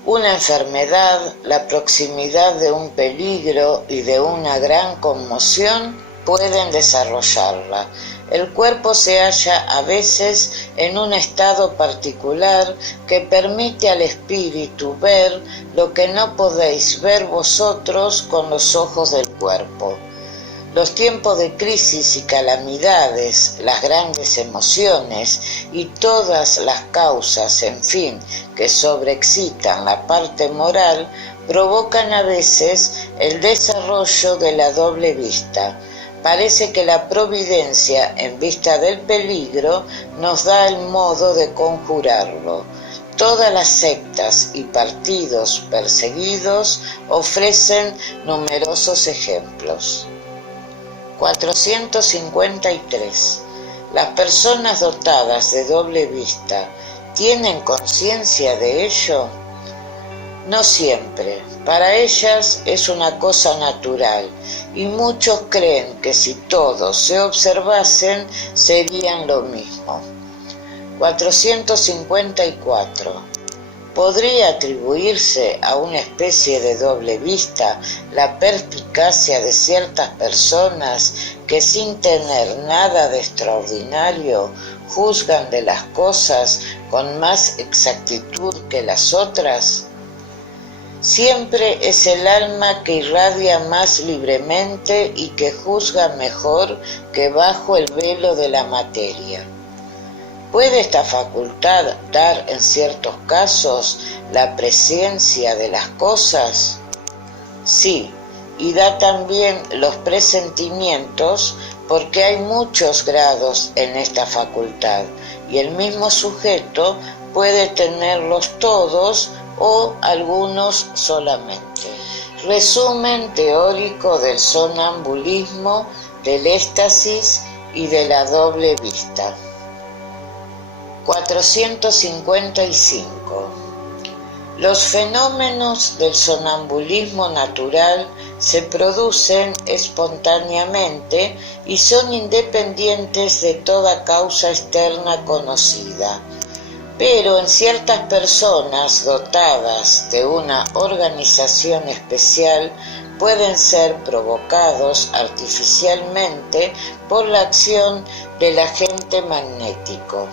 Una enfermedad, la proximidad de un peligro y de una gran conmoción pueden desarrollarla. El cuerpo se halla a veces en un estado particular que permite al espíritu ver lo que no podéis ver vosotros con los ojos del cuerpo. Los tiempos de crisis y calamidades, las grandes emociones y todas las causas, en fin, que sobreexcitan la parte moral, provocan a veces el desarrollo de la doble vista. Parece que la providencia, en vista del peligro, nos da el modo de conjurarlo. Todas las sectas y partidos perseguidos ofrecen numerosos ejemplos. 453. ¿Las personas dotadas de doble vista tienen conciencia de ello? No siempre. Para ellas es una cosa natural y muchos creen que si todos se observasen serían lo mismo. 454. ¿Podría atribuirse a una especie de doble vista la perspicacia de ciertas personas que sin tener nada de extraordinario juzgan de las cosas con más exactitud que las otras? Siempre es el alma que irradia más libremente y que juzga mejor que bajo el velo de la materia. ¿Puede esta facultad dar en ciertos casos la presencia de las cosas? Sí, y da también los presentimientos porque hay muchos grados en esta facultad y el mismo sujeto puede tenerlos todos o algunos solamente. Resumen teórico del sonambulismo, del éxtasis y de la doble vista. 455. Los fenómenos del sonambulismo natural se producen espontáneamente y son independientes de toda causa externa conocida. Pero en ciertas personas dotadas de una organización especial pueden ser provocados artificialmente por la acción del agente magnético.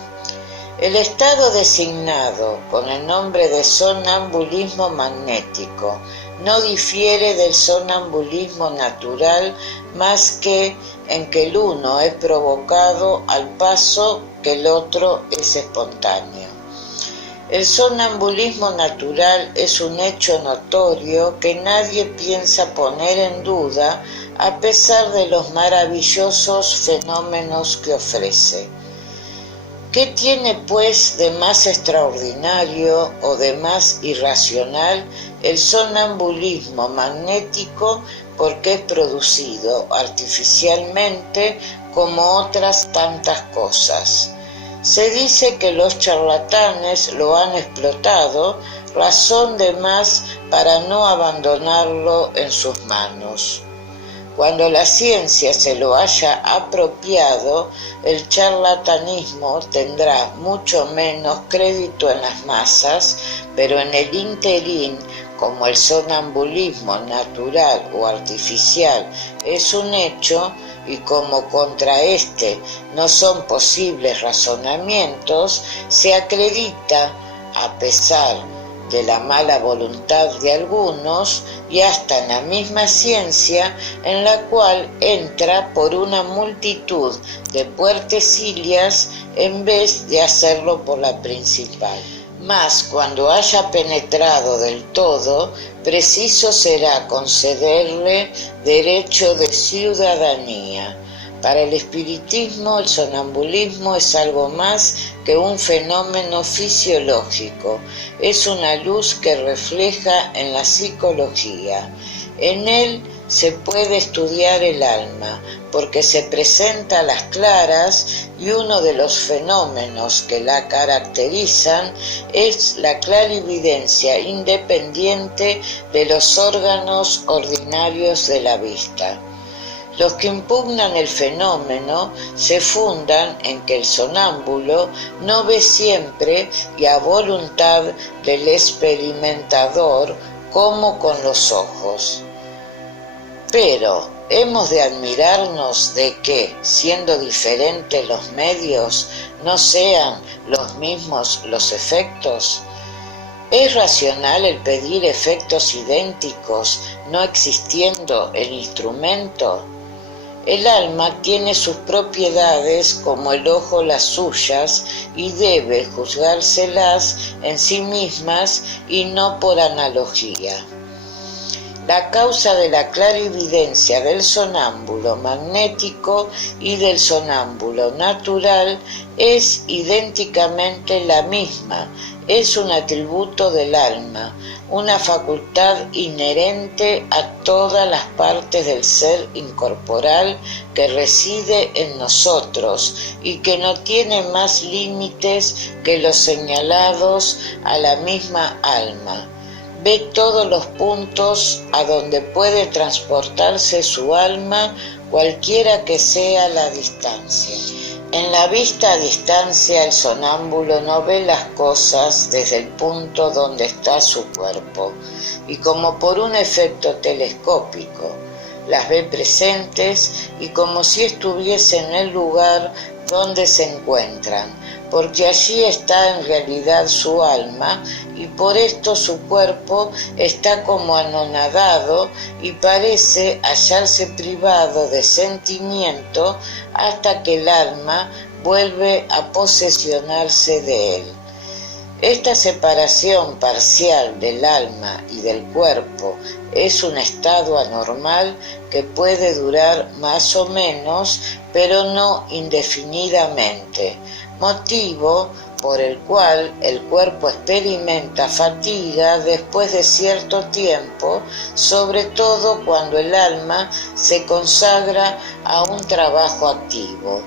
El estado designado con el nombre de sonambulismo magnético no difiere del sonambulismo natural más que en que el uno es provocado al paso que el otro es espontáneo. El sonambulismo natural es un hecho notorio que nadie piensa poner en duda a pesar de los maravillosos fenómenos que ofrece. ¿Qué tiene pues de más extraordinario o de más irracional el sonambulismo magnético porque es producido artificialmente como otras tantas cosas? Se dice que los charlatanes lo han explotado, razón de más para no abandonarlo en sus manos. Cuando la ciencia se lo haya apropiado, el charlatanismo tendrá mucho menos crédito en las masas, pero en el interín, como el sonambulismo natural o artificial es un hecho, y como contra este no son posibles razonamientos, se acredita, a pesar de la mala voluntad de algunos, y hasta en la misma ciencia, en la cual entra por una multitud de puertecillas en vez de hacerlo por la principal. Mas cuando haya penetrado del todo, preciso será concederle derecho de ciudadanía. Para el espiritismo, el sonambulismo es algo más que un fenómeno fisiológico, es una luz que refleja en la psicología. En él se puede estudiar el alma, porque se presenta a las claras y uno de los fenómenos que la caracterizan es la clarividencia independiente de los órganos ordinarios de la vista. Los que impugnan el fenómeno se fundan en que el sonámbulo no ve siempre y a voluntad del experimentador como con los ojos. Pero hemos de admirarnos de que, siendo diferentes los medios, no sean los mismos los efectos. ¿Es racional el pedir efectos idénticos, no existiendo el instrumento? El alma tiene sus propiedades como el ojo las suyas y debe juzgárselas en sí mismas y no por analogía. La causa de la clarividencia del sonámbulo magnético y del sonámbulo natural es idénticamente la misma, es un atributo del alma, una facultad inherente a todas las partes del ser incorporal que reside en nosotros y que no tiene más límites que los señalados a la misma alma. Ve todos los puntos a donde puede transportarse su alma, cualquiera que sea la distancia. En la vista a distancia, el sonámbulo no ve las cosas desde el punto donde está su cuerpo, y como por un efecto telescópico, las ve presentes y como si estuviese en el lugar donde se encuentran, porque allí está en realidad su alma, y por esto su cuerpo está como anonadado y parece hallarse privado de sentimiento hasta que el alma vuelve a posesionarse de él. Esta separación parcial del alma y del cuerpo es un estado anormal que puede durar más o menos, pero no indefinidamente, motivo por el cual el cuerpo experimenta fatiga después de cierto tiempo, sobre todo cuando el alma se consagra a un trabajo activo.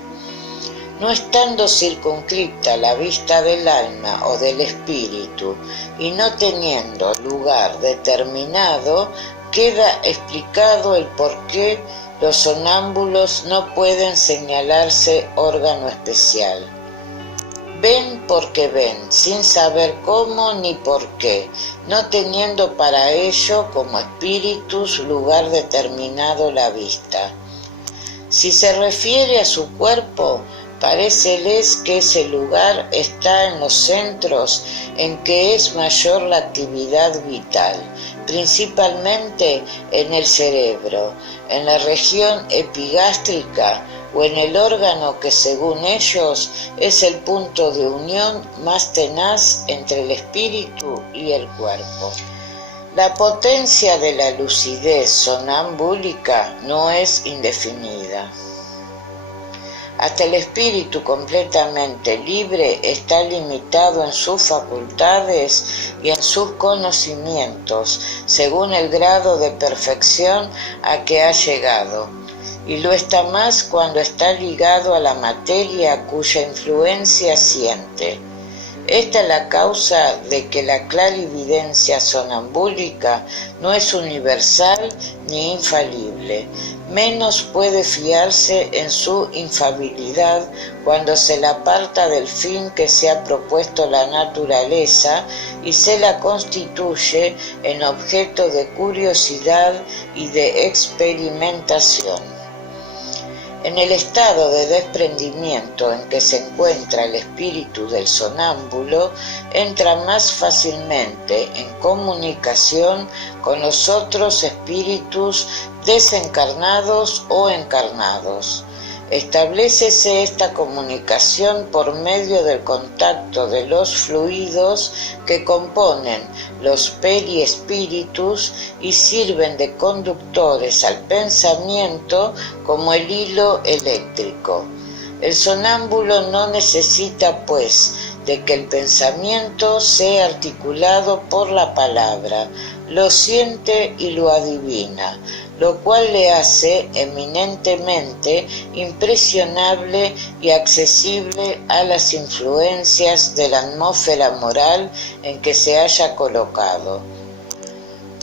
No estando circunscripta la vista del alma o del espíritu y no teniendo lugar determinado, queda explicado el por qué los sonámbulos no pueden señalarse órgano especial. Ven porque ven, sin saber cómo ni por qué, no teniendo para ello como espíritus lugar determinado la vista. Si se refiere a su cuerpo, paréceles que ese lugar está en los centros en que es mayor la actividad vital, principalmente en el cerebro, en la región epigástrica o en el órgano que según ellos es el punto de unión más tenaz entre el espíritu y el cuerpo. La potencia de la lucidez sonambúlica no es indefinida. Hasta el espíritu completamente libre está limitado en sus facultades y en sus conocimientos, según el grado de perfección a que ha llegado, y lo está más cuando está ligado a la materia cuya influencia siente. Esta es la causa de que la clarividencia sonambúlica no es universal ni infalible, menos puede fiarse en su infalibilidad cuando se la aparta del fin que se ha propuesto la naturaleza y se la constituye en objeto de curiosidad y de experimentación. En el estado de desprendimiento en que se encuentra el espíritu del sonámbulo, entra más fácilmente en comunicación con los otros espíritus desencarnados o encarnados. Establécese esta comunicación por medio del contacto de los fluidos que componen los periespíritus y sirven de conductores al pensamiento como el hilo eléctrico. El sonámbulo no necesita, pues, de que el pensamiento sea articulado por la palabra, lo siente y lo adivina, lo cual le hace eminentemente impresionable y accesible a las influencias de la atmósfera moral en que se haya colocado.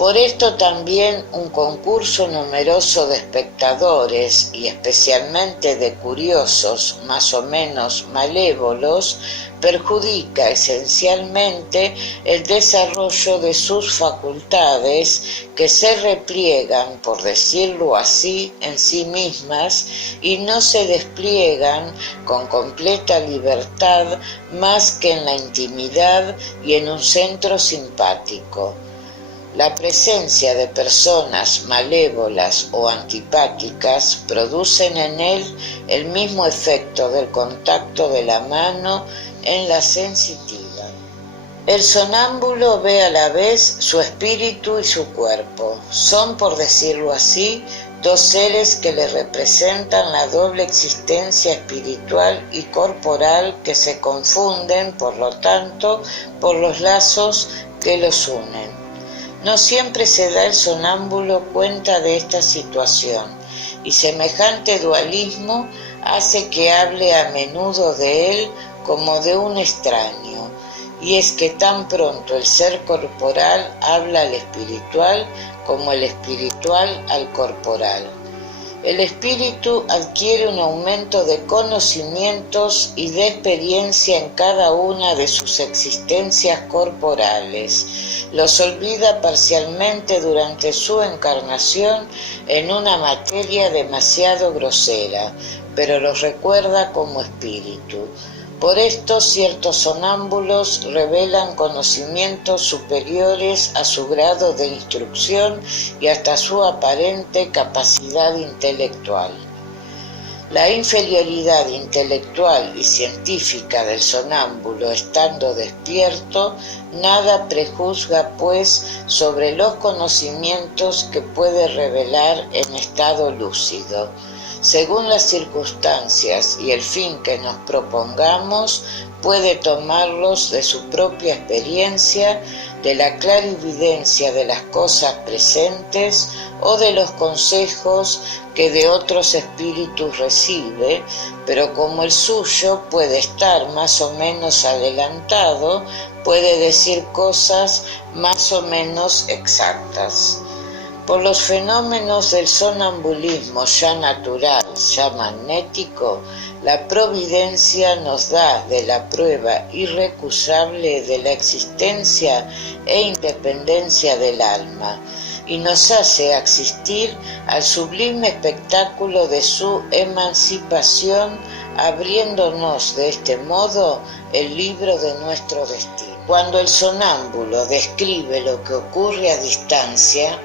Por esto también un concurso numeroso de espectadores y especialmente de curiosos más o menos malévolos perjudica esencialmente el desarrollo de sus facultades que se repliegan, por decirlo así, en sí mismas y no se despliegan con completa libertad más que en la intimidad y en un centro simpático. La presencia de personas malévolas o antipáticas producen en él el mismo efecto del contacto de la mano en la sensitiva. El sonámbulo ve a la vez su espíritu y su cuerpo. Son, por decirlo así, dos seres que le representan la doble existencia espiritual y corporal que se confunden, por lo tanto, por los lazos que los unen. No siempre se da el sonámbulo cuenta de esta situación, y semejante dualismo hace que hable a menudo de él como de un extraño, y es que tan pronto el ser corporal habla al espiritual como el espiritual al corporal. El espíritu adquiere un aumento de conocimientos y de experiencia en cada una de sus existencias corporales. Los olvida parcialmente durante su encarnación en una materia demasiado grosera, pero los recuerda como espíritu. Por esto ciertos sonámbulos revelan conocimientos superiores a su grado de instrucción y hasta su aparente capacidad intelectual. La inferioridad intelectual y científica del sonámbulo estando despierto, nada prejuzga pues sobre los conocimientos que puede revelar en estado lúcido. Según las circunstancias y el fin que nos propongamos, puede tomarlos de su propia experiencia, de la clarividencia de las cosas presentes o de los consejos que de otros espíritus recibe, pero como el suyo puede estar más o menos adelantado, puede decir cosas más o menos exactas. Por los fenómenos del sonambulismo ya natural, ya magnético, la providencia nos da de la prueba irrecusable de la existencia e independencia del alma y nos hace asistir al sublime espectáculo de su emancipación, abriéndonos de este modo el libro de nuestro destino. Cuando el sonámbulo describe lo que ocurre a distancia,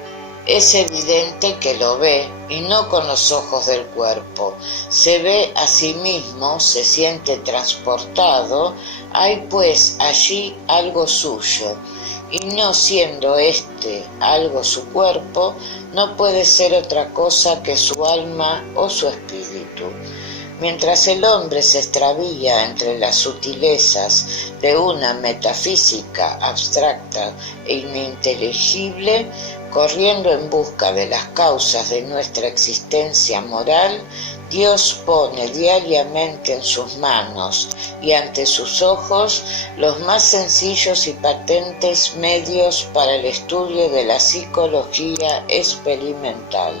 es evidente que lo ve y no con los ojos del cuerpo. Se ve a sí mismo, se siente transportado, hay pues allí algo suyo, y no siendo algo su cuerpo, no puede ser otra cosa que su alma o su espíritu. Mientras el hombre se extravía entre las sutilezas de una metafísica abstracta e ininteligible, corriendo en busca de las causas de nuestra existencia moral, Dios pone diariamente en sus manos y ante sus ojos los más sencillos y patentes medios para el estudio de la psicología experimental.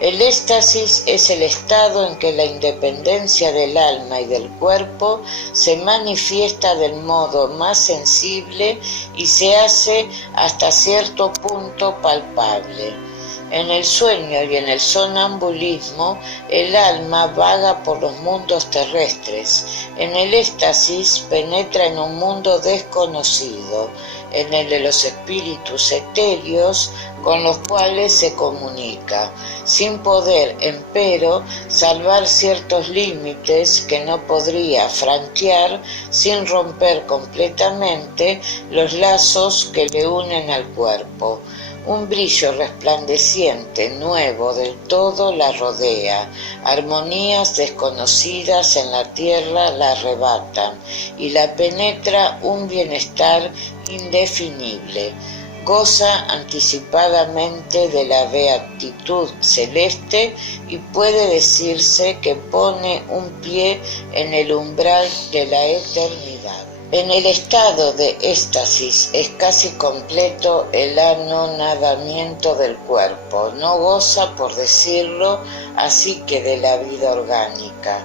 El éxtasis es el estado en que la independencia del alma y del cuerpo se manifiesta del modo más sensible y se hace hasta cierto punto palpable. En el sueño y en el sonambulismo, el alma vaga por los mundos terrestres. En el éxtasis penetra en un mundo desconocido, en el de los espíritus etéreos con los cuales se comunica, sin poder, empero, salvar ciertos límites que no podría franquear sin romper completamente los lazos que le unen al cuerpo. Un brillo resplandeciente, nuevo, del todo la rodea, armonías desconocidas en la tierra la arrebatan y la penetra un bienestar indefinible. Goza anticipadamente de la beatitud celeste y puede decirse que pone un pie en el umbral de la eternidad. En el estado de éxtasis es casi completo el anonadamiento del cuerpo, no goza, por decirlo así, que de la vida orgánica,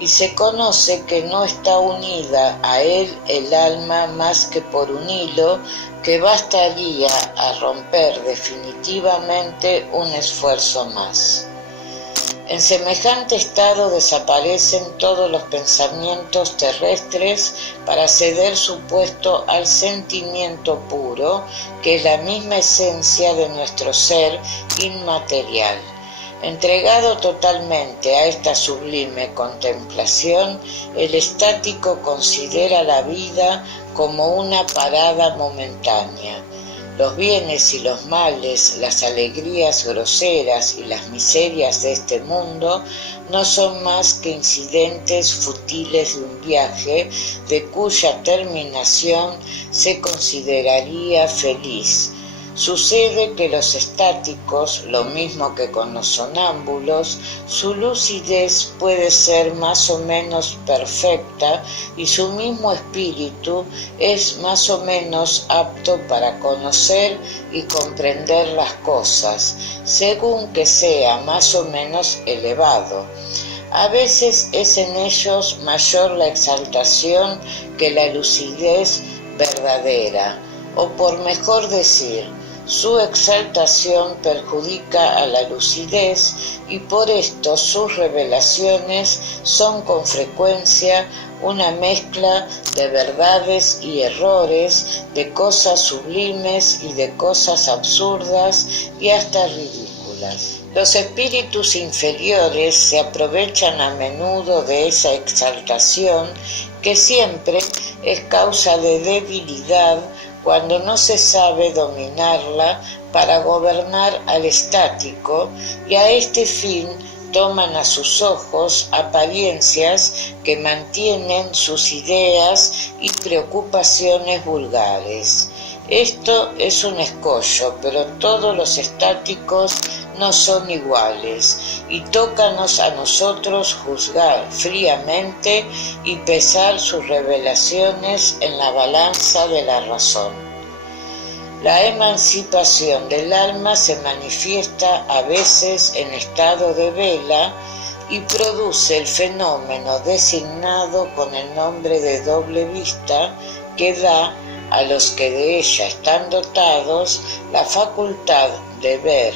y se conoce que no está unida a él el alma más que por un hilo que bastaría a romper definitivamente un esfuerzo más. En semejante estado desaparecen todos los pensamientos terrestres para ceder su puesto al sentimiento puro, que es la misma esencia de nuestro ser inmaterial. Entregado totalmente a esta sublime contemplación, el estático considera la vida como una parada momentánea. Los bienes y los males, las alegrías groseras y las miserias de este mundo no son más que incidentes futiles de un viaje de cuya terminación se consideraría feliz. Sucede que los estáticos, lo mismo que con los sonámbulos, su lucidez puede ser más o menos perfecta y su mismo espíritu es más o menos apto para conocer y comprender las cosas, según que sea más o menos elevado. A veces es en ellos mayor la exaltación que la lucidez verdadera, o por mejor decir, su exaltación perjudica a la lucidez y por esto sus revelaciones son con frecuencia una mezcla de verdades y errores, de cosas sublimes y de cosas absurdas y hasta ridículas. Los espíritus inferiores se aprovechan a menudo de esa exaltación que siempre es causa de debilidad cuando no se sabe dominarla para gobernar al estático, y a este fin toman a sus ojos apariencias que mantienen sus ideas y preocupaciones vulgares. Esto es un escollo, pero todos los estáticos no son iguales, y tócanos a nosotros juzgar fríamente y pesar sus revelaciones en la balanza de la razón. La emancipación del alma se manifiesta a veces en estado de vela y produce el fenómeno designado con el nombre de doble vista, que da a los que de ella están dotados la facultad de ver,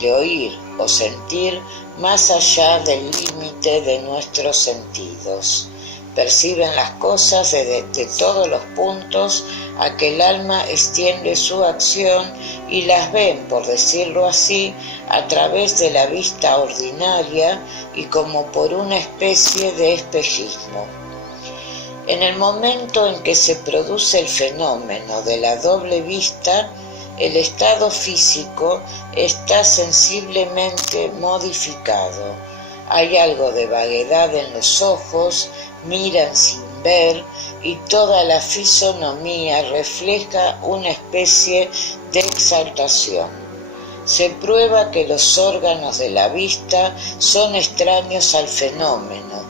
de oír o sentir más allá del límite de nuestros sentidos. Perciben las cosas desde todos los puntos a que el alma extiende su acción y las ven, por decirlo así, a través de la vista ordinaria y como por una especie de espejismo. En el momento en que se produce el fenómeno de la doble vista, el estado físico está sensiblemente modificado. Hay algo de vaguedad en los ojos, miran sin ver, y toda la fisonomía refleja una especie de exaltación. Se prueba que los órganos de la vista son extraños al fenómeno,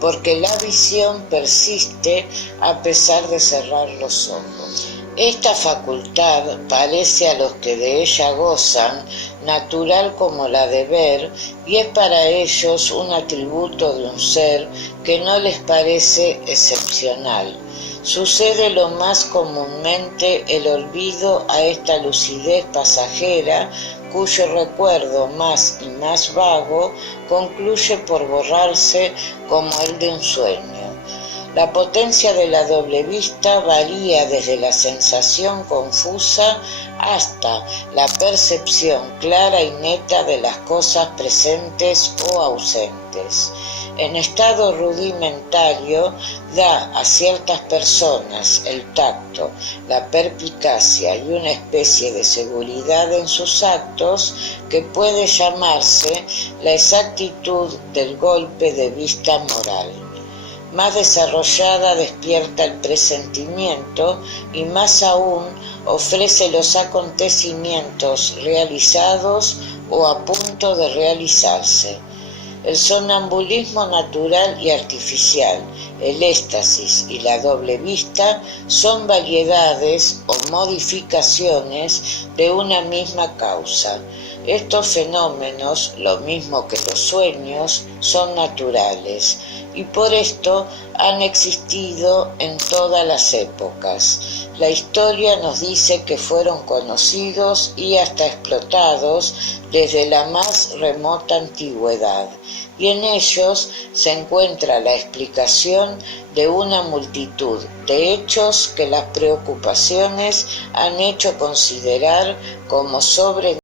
porque la visión persiste a pesar de cerrar los ojos. Esta facultad parece a los que de ella gozan natural como la de ver, y es para ellos un atributo de un ser que no les parece excepcional. Sucede lo más comúnmente el olvido a esta lucidez pasajera, cuyo recuerdo más y más vago concluye por borrarse como el de un sueño. La potencia de la doble vista varía desde la sensación confusa hasta la percepción clara y neta de las cosas presentes o ausentes. en estado rudimentario da a ciertas personas el tacto, la perspicacia y una especie de seguridad en sus actos que puede llamarse la exactitud del golpe de vista moral. Más desarrollada despierta el presentimiento y más aún ofrece los acontecimientos realizados o a punto de realizarse. El sonambulismo natural y artificial, el éxtasis y la doble vista son variedades o modificaciones de una misma causa. Estos fenómenos, lo mismo que los sueños, son naturales y por esto han existido en todas las épocas. La historia nos dice que fueron conocidos y hasta explotados desde la más remota antigüedad, y en ellos se encuentra la explicación de una multitud de hechos que las preocupaciones han hecho considerar como sobrenaturales.